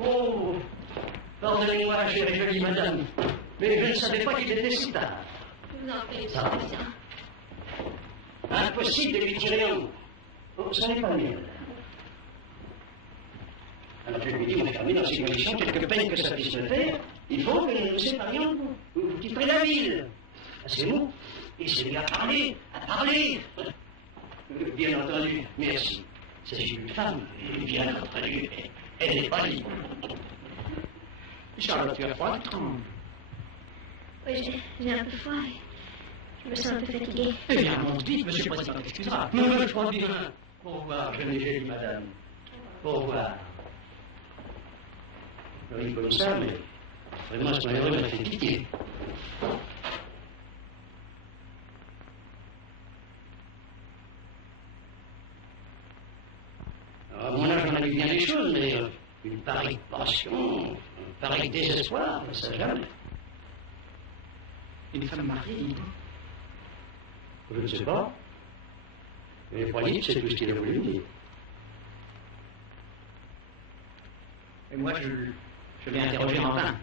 Oh, pardonnez-moi, chère et jolie madame, mais je ne savais pas qu'il était si tard. Vous en faites, Ça va. monsieur. Impossible de lui tirer un mot. Oh, ça n'est pas mieux, madame. Alors je lui dis, mon cher ami, dans ces conditions, quelque peine que ça puisse me faire, il faut que nous nous séparions. Vous quitterez la ville. C'est nous. Et c'est bien à parler, à parler. Bien entendu, merci. C'est une femme, et bien entendu, elle n'est pas libre. Charlotte, tu as froid? Oui, j'ai un peu froid. Je me sens un peu fatiguée. Eh bien, monte vite, monsieur le président, excusera. Je crois bien. Au revoir, jeune jolie madame. Au revoir. Oui, comme ça, mais vraiment, ce malheureux m'a fait pitié. À mon âge, on a vu bien des choses, mais une pareille passion, un pareil désespoir, ça jamais. Une femme mariée. Je ne sais pas. Mais Froidit, c'est tout ce qu'il a voulu me dire. Et moi, je l'ai interrogé en vain.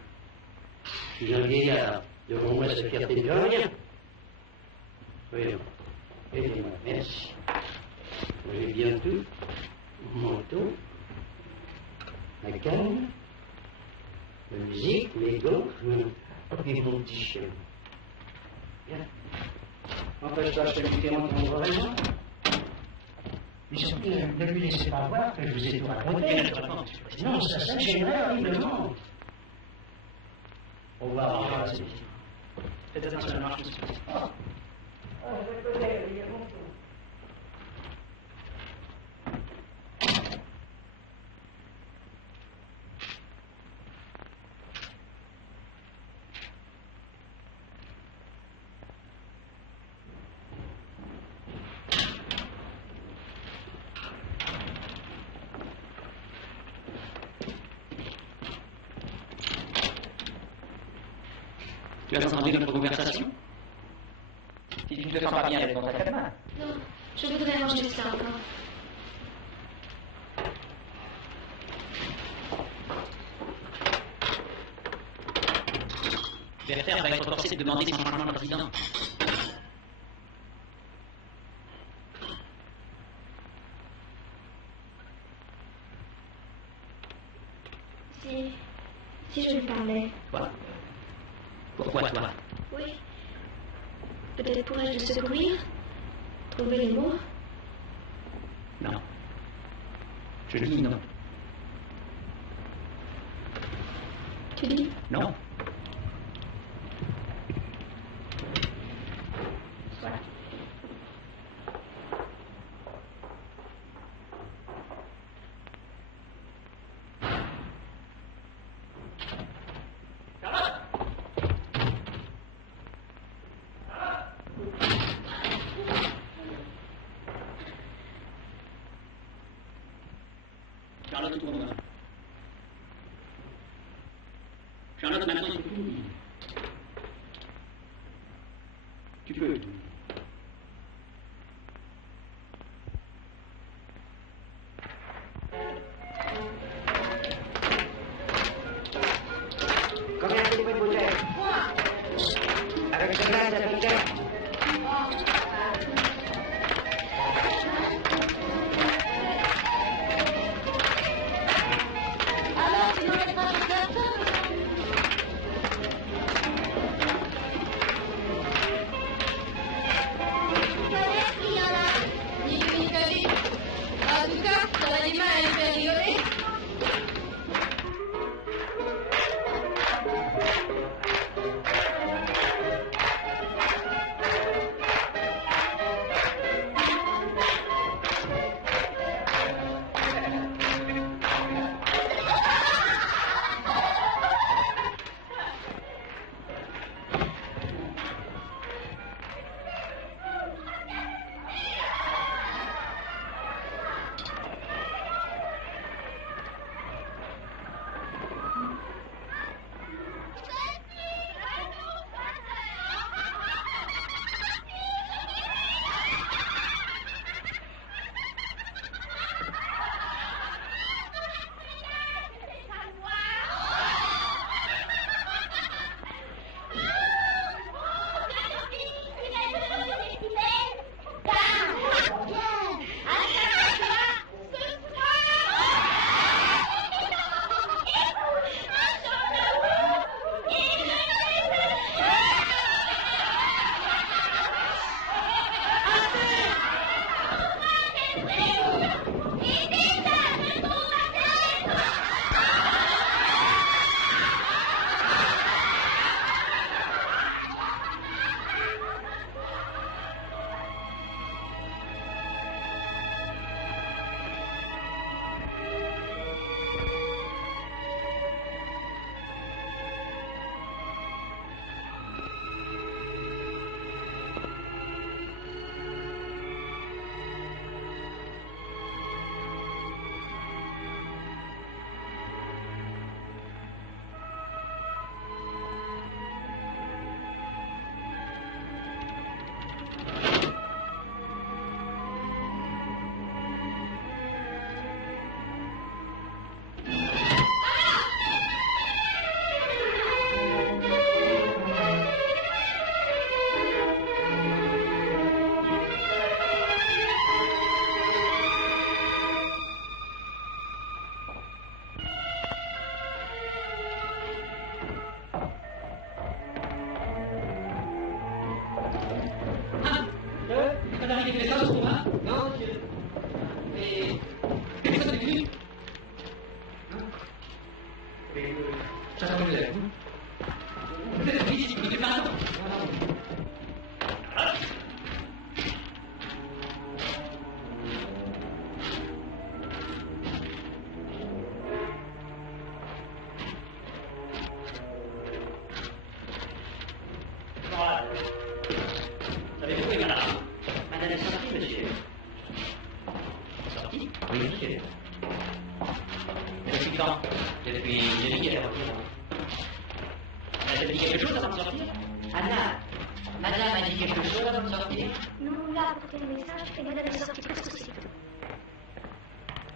Je suis un vieillard, devant moi cette fierté de rien. Voyons. Aidez-moi, merci. J'ai bien tout. Mon manteau, la canne, la musique, les gants, et mon petit chien. Bien. Enfin, je tâche de lui entendre raison. Mais surtout, ne lui laissez pas voir que je vous ai tout raconté. Non, ça gênerait horriblement. Au revoir. Faites attention à la marche. Tu as entendu notre conversation? Si tu ne te sens pas bien avec ton sac à main. Non, je voudrais manger ça encore. Werther va être forcé de demander son changement de résidence. Si je lui parlais. Quoi? Pourquoi toi? Oui. Peut-être pourrais-je le secourir? Trouver les mots? Non. Je dis non. Tu dis? Non. Voilà. Charlotte, tourne. Charlotte, maintenant, tu peux tout dire. Tu peux. Combien de bonnes bouteilles? Avec ce glace de bouteille?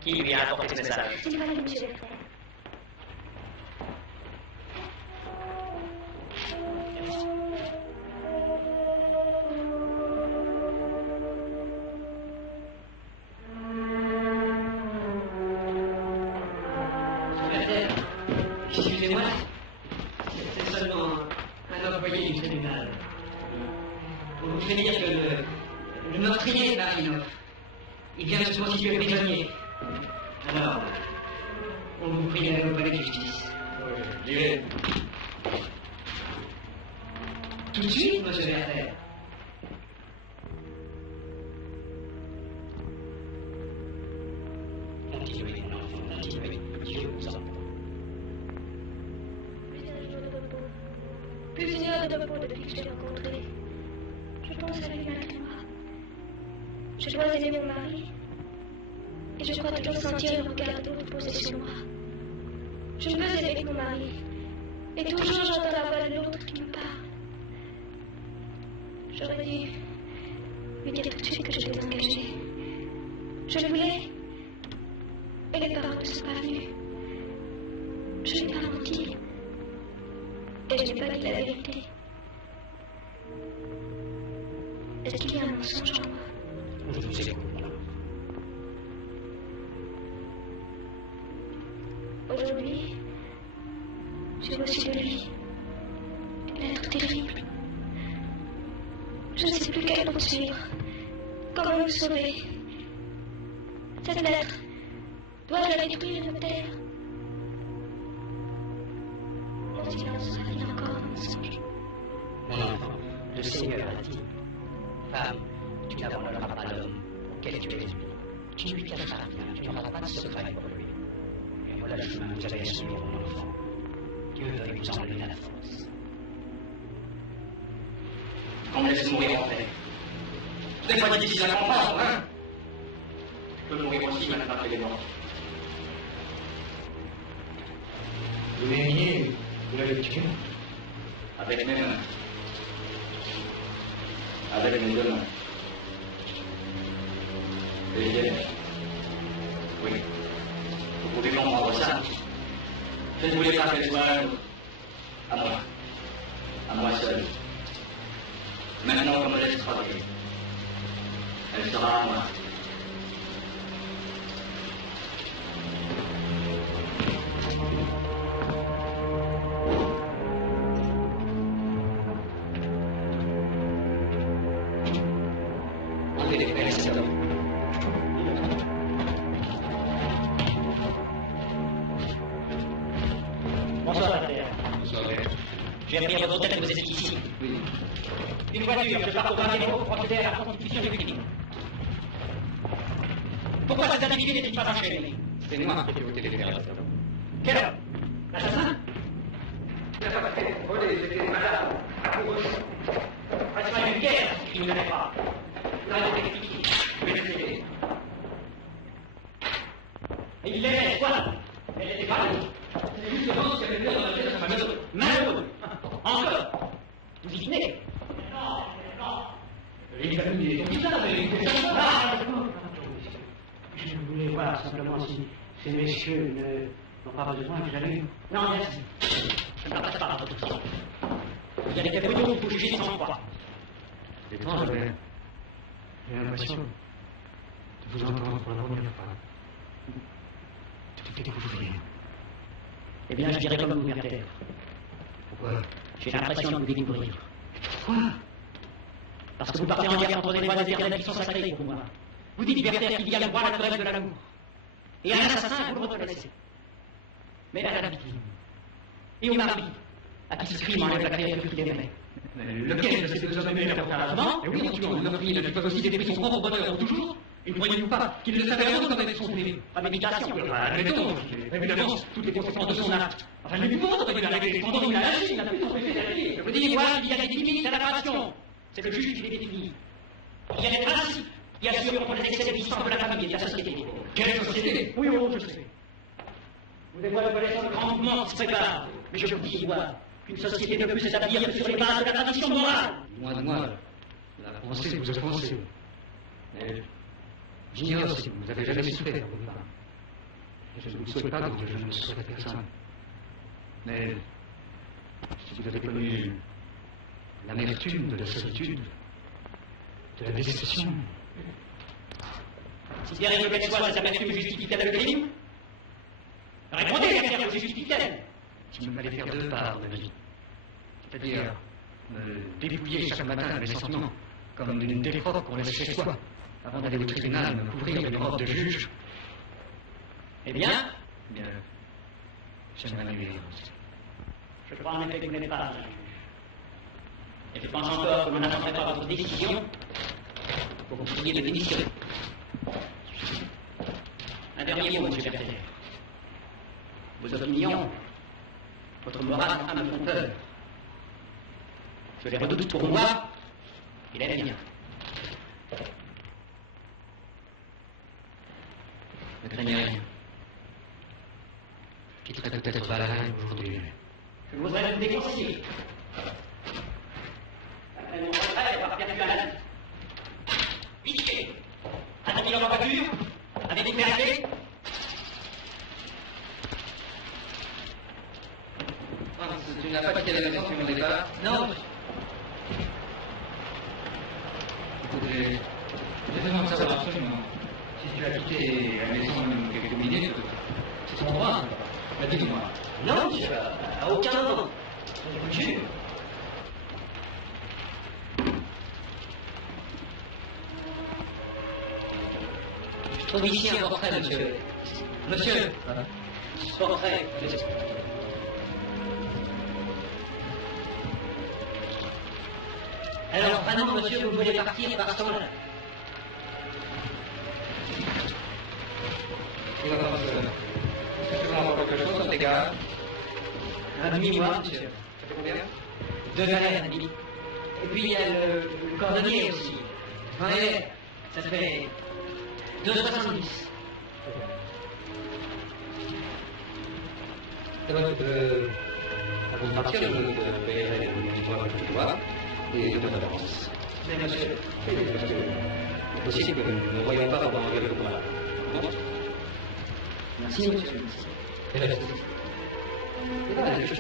Qui lui a apporté ce message? C'est le mari de monsieur Werther. Excusez-moi, c'est seulement un employé du tribunal. Vous voulez dire que le meurtrier est Marinov. Il vient de se constituer prisonnier. Alors, on vous prie d'aller au palais de justice. J'irai. Tout de suite, monsieur Werther. Continuez, mon enfant, continuez. Dieu vous en prie. Plus d'une heure de repos depuis que je l'ai rencontré. Je pense à lui malgré moi. Je dois aimer mon mari. Et je crois toujours sentir le regard de l'autre posé sur moi. Je veux aimer mon mari. Et toujours j'entends la voix de l'autre qui me parle. J'aurais dû lui dire tout de suite que je l'ai engagé. Je voulais. Et les paroles ne sont pas venues. Je n'ai pas menti. Et je n'ai pas dit la vérité. Est-ce qu'il y a un mensonge en moi? Je vous écoute, mon enfant. Aujourd'hui, j'ai reçu de lui une lettre terrible. Je ne sais plus quelle route suivre. Comment me sauver? Cette lettre, dois-je la détruire et me taire? Mon silence ravit encore un mensonge. Mon enfant, le Seigneur a dit, femme, tu n'abandonneras pas l'homme auquel tu es unie. Tu ne lui cacheras rien, tu n'auras pas de secret pour lui. Et voilà le chemin que vous avez à suivre, mon enfant. Dieu veuille vous enlever la force. Qu'on me laisse mourir en paix. C'est pas difficile à comprendre, hein? Je peux mourir aussi maintenant que les morts. Vous m'aimiez, vous l'avez tué. Avec mes mains. Avec mes deux mains. Et hier, oui, vous pouvez comprendre ça. Je ne voulais pas qu'elle soit à moi seul. Maintenant, comme elle est extravagée, elle sera à moi. Enlevez les pères et cet homme. J'ai appris à votre tête que vous êtes ici. Oui. Une voiture, je pars pour un héros, procéder à la constitution du crime. Pourquoi cet individu n'est-il pas enchaîné? C'est moi qui ai voté les faire. Quel homme? L'assassin? Il n'a pas fait voler, c'était malade. C'est pas une guerre, ce crime ne l'est pas. Vous l'avez expliqué. Je vais l'expliquer. Et il l'aimait, voilà. Elle était pas c'est justement ce qu'elle avait fait dans la tête de sa fameuse malheureux. Encore. Vous y venez? Non. Il a mis son visage, Je voulais voir simplement si ces messieurs n'ont pas besoin que j'allume. Non, merci. Je ne m'attache pas à votre question. Vous avez quelques minutes pour juger sans quoi. C'est étrange, mais j'ai l'impression de vous entendre pour la première fois. Tout est découvrir. Eh bien, je dirais comme vous, Werther. Pourquoi? J'ai l'impression de vous découvrir. Pourquoi? Parce que vous partez en guerre contre des lois éternelles qui sont sacrées pour moi. Vous dites, Werther, qu'il y a le droit naturel de l'amour. Et à l'assassin, vous le reconnaissez. Mais à la victime. Et au mari, à qui ce crime enlève la créature qu'il aimait. Lequel de ces deux hommes aimait Comment? Et oui, en tuant le meurtrier, il a aussi détruit son propre bonheur pour toujours. Et ne croyez-vous pas qu'il ne savait rien d'autre avec son crime? Pas d'imitation. Admettons, évidemment, toutes les conséquences de son acte. Enfin, je lui montre qu'il a réglé, cependant il a agi, il a fait son préfet. Je vous dis, moi, il y a des limites à la passion. C'est le juge qui les définit. Il y a des principes qui assurent contre les excès existants de la famille et de la société. Quelle société? Oui, je sais. Vous devez reconnaître le grand mouvement qui se prépare. Mais je vous dis, moi, qu'une société ne peut s'établir que sur les bases de la tradition morale. Moi, la pensée vous offensez. Mais j'ignore si vous n'avez jamais souffert vos femmes. Je ne vous le souhaite pas, donc je ne le souhaite personne. Mais si vous avez connu l'amertume de la solitude, de la déception. Si derrière le soit les amertumes justifie-t-elle le crime? Répondez, Werther, justifie-t-elle? Si vous m'allez faire deux parts de ma vie, c'est-à-dire me dépouiller chaque matin de mes sentiments, comme d'une défroque qu'on laisse chez soi, avant d'aller au tribunal me couvrir d'une robe de juge. Eh bien, j'aimerais m'annuler. Je crois en effet que vous n'êtes pas un juge. Et je pense encore que vous n'attendrez pas votre décision pour que vous pourriez le démissionner. Un dernier mot, monsieur Werther. Vos opinions, votre morale me font peur. Je les redoute pour moi et la mienne. Ne craignez rien. Je quitterai peut-être Valheim aujourd'hui. Je voudrais vous déconseiller. Après mon retrait, avoir perdu à la vie. Pitié! A-t-il dans la voiture? Avez-vous fait la clé? Tu n'as pas quitté la maison depuis mon départ? Non. Écoutez, j'ai besoin de savoir absolument si tu as quitté la maison quelques minutes. C'est ton droit. Bah, dis-moi. Non, monsieur, à aucun moment. Je vous jure. Je trouve ici un portrait, monsieur. Monsieur. Portrait. Alors, vraiment, monsieur, vous voulez partir par ce temps-là? Il va falloir je peux avoir quelque chose dans tes gars. Un demi-mois, monsieur. Ça fait combien? 2 galères, un demi. Et puis, il y a le cordonnier aussi. 20 galères. Ça fait 2,70. Avant de partir, je te paierai le petit poids et je te d'avance. Mais monsieur, C'est possible que nous ne voyons pas pendant le combat. Bon. merci, monsieur. Et reste. Et voilà, je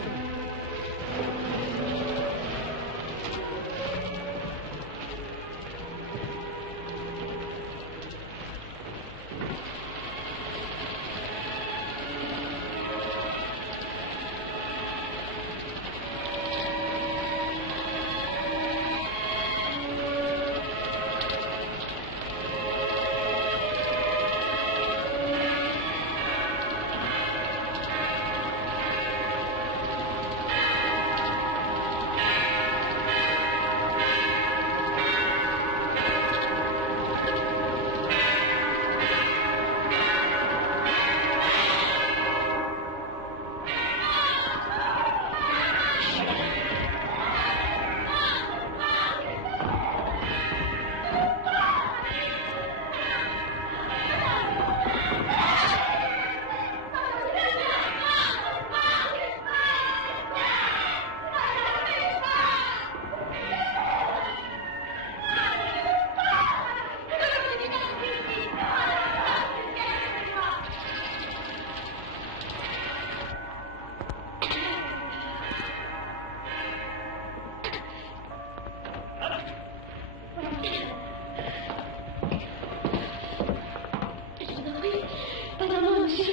Pardon, monsieur.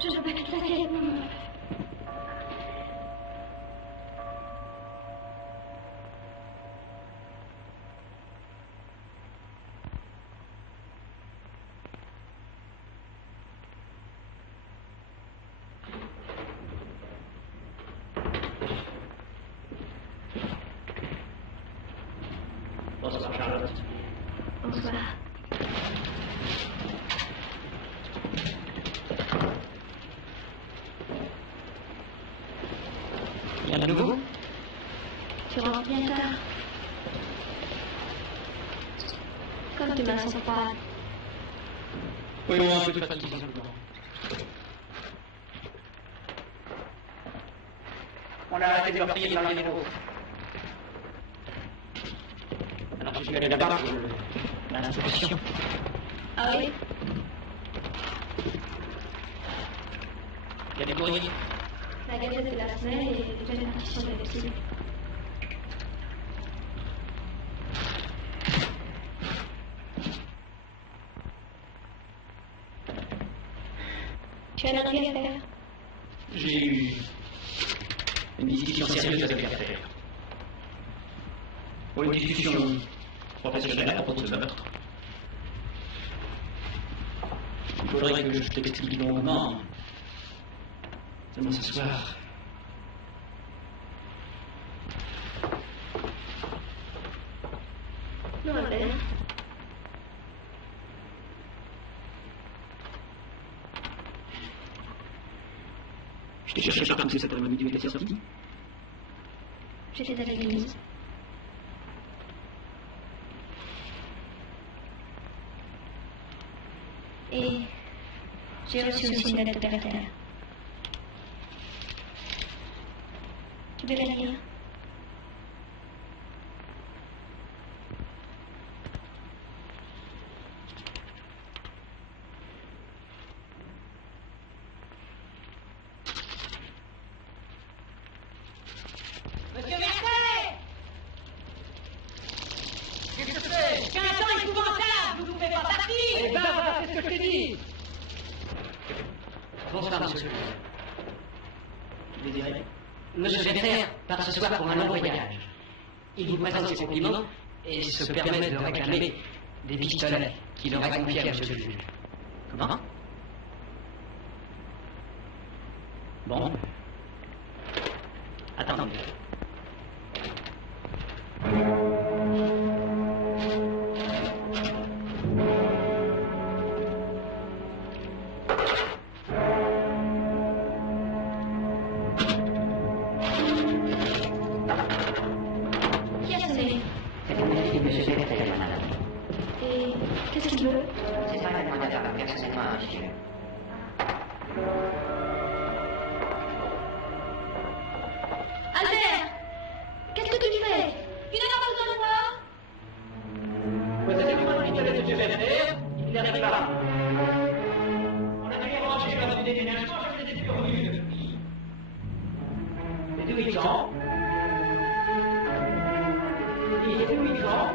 Je ne veux pas toute la tête, maman. Bonsoir, Charlotte. Bonsoir. Rien de nouveau? Tu rentres bien tard. Comme tes mains sont froides. Oui, un peu de fatigue simplement. On a arrêté de leur prier dans le métro. Alors je suis allé là-bas pour l'inspection. Ah oui? Il y a des courriers. La gazette de la semaine et les nouvelles partitions de la Bible. Tu as un envie à faire? J'ai eu une discussion sérieuse avec Berther. Une discussion professionnelle à propos de ce meurtre. Il faudrait que je t'explique longuement. Seulement ce soir. Non, Albert. Je t'ai cherché partout cet après-midi, tu es sorti. J'étais à l'église. Et j'ai reçu aussi une lettre de Berther. Tu veux la lire? Monsieur Berthet! Qu'est-ce que c'est? 15 ans épouvantable! Vous ne pouvez pas partir! Eh ben, c'est ce que je t'ai dit. Bonsoir, monsieur. Désiré. Monsieur Berther part ce soir pour un long voyage. Il vous présente ses compliments et se permet de réclamer des pistolets qu'il aura confiés à monsieur le juge. Comment? Bon. Attendez. Qui a sonné? C'est pour monsieur Berther, madame. Et qu'est-ce qu'il veut? C'est ça, madame, personnellement, monsieur. Albert! Qu'est-ce que tu fais? Tu n'as pas besoin de moi? Vous avez vu votre pistolet de M. Berther? Il n'arrive pas. On a bien rangé lors du déménagement, je n'étais plus revenu depuis. C'était 8 ans. Il était 8 ans.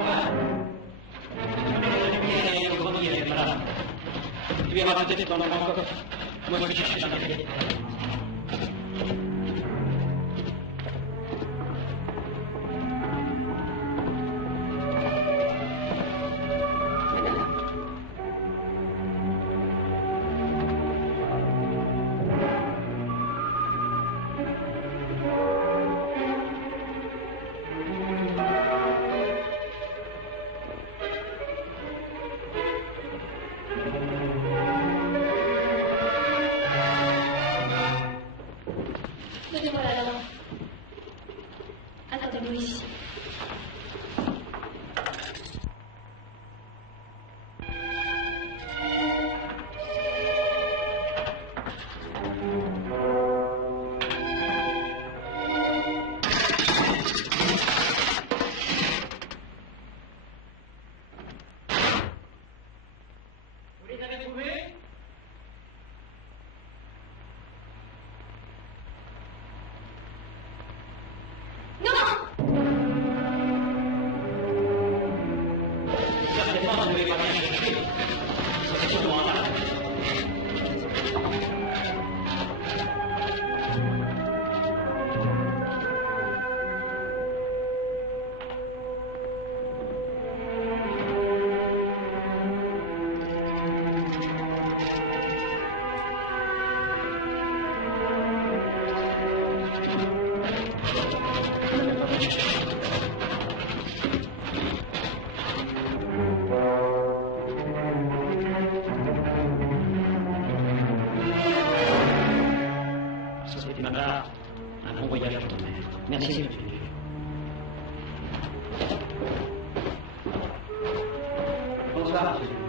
Voilà. Tu viens avoir peut-être dans le grand coffre. Moi, je vais chercher dans la tête. Merci. Bonsoir, monsieur.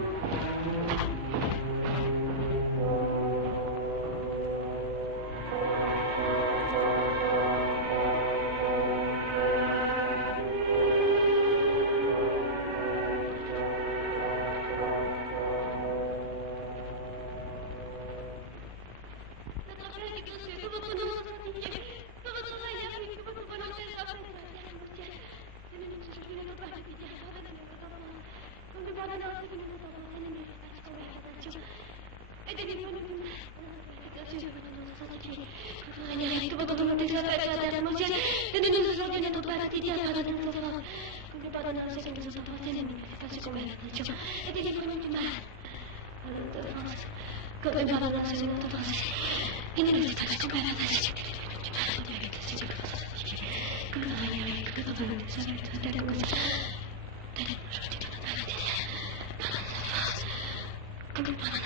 Come on.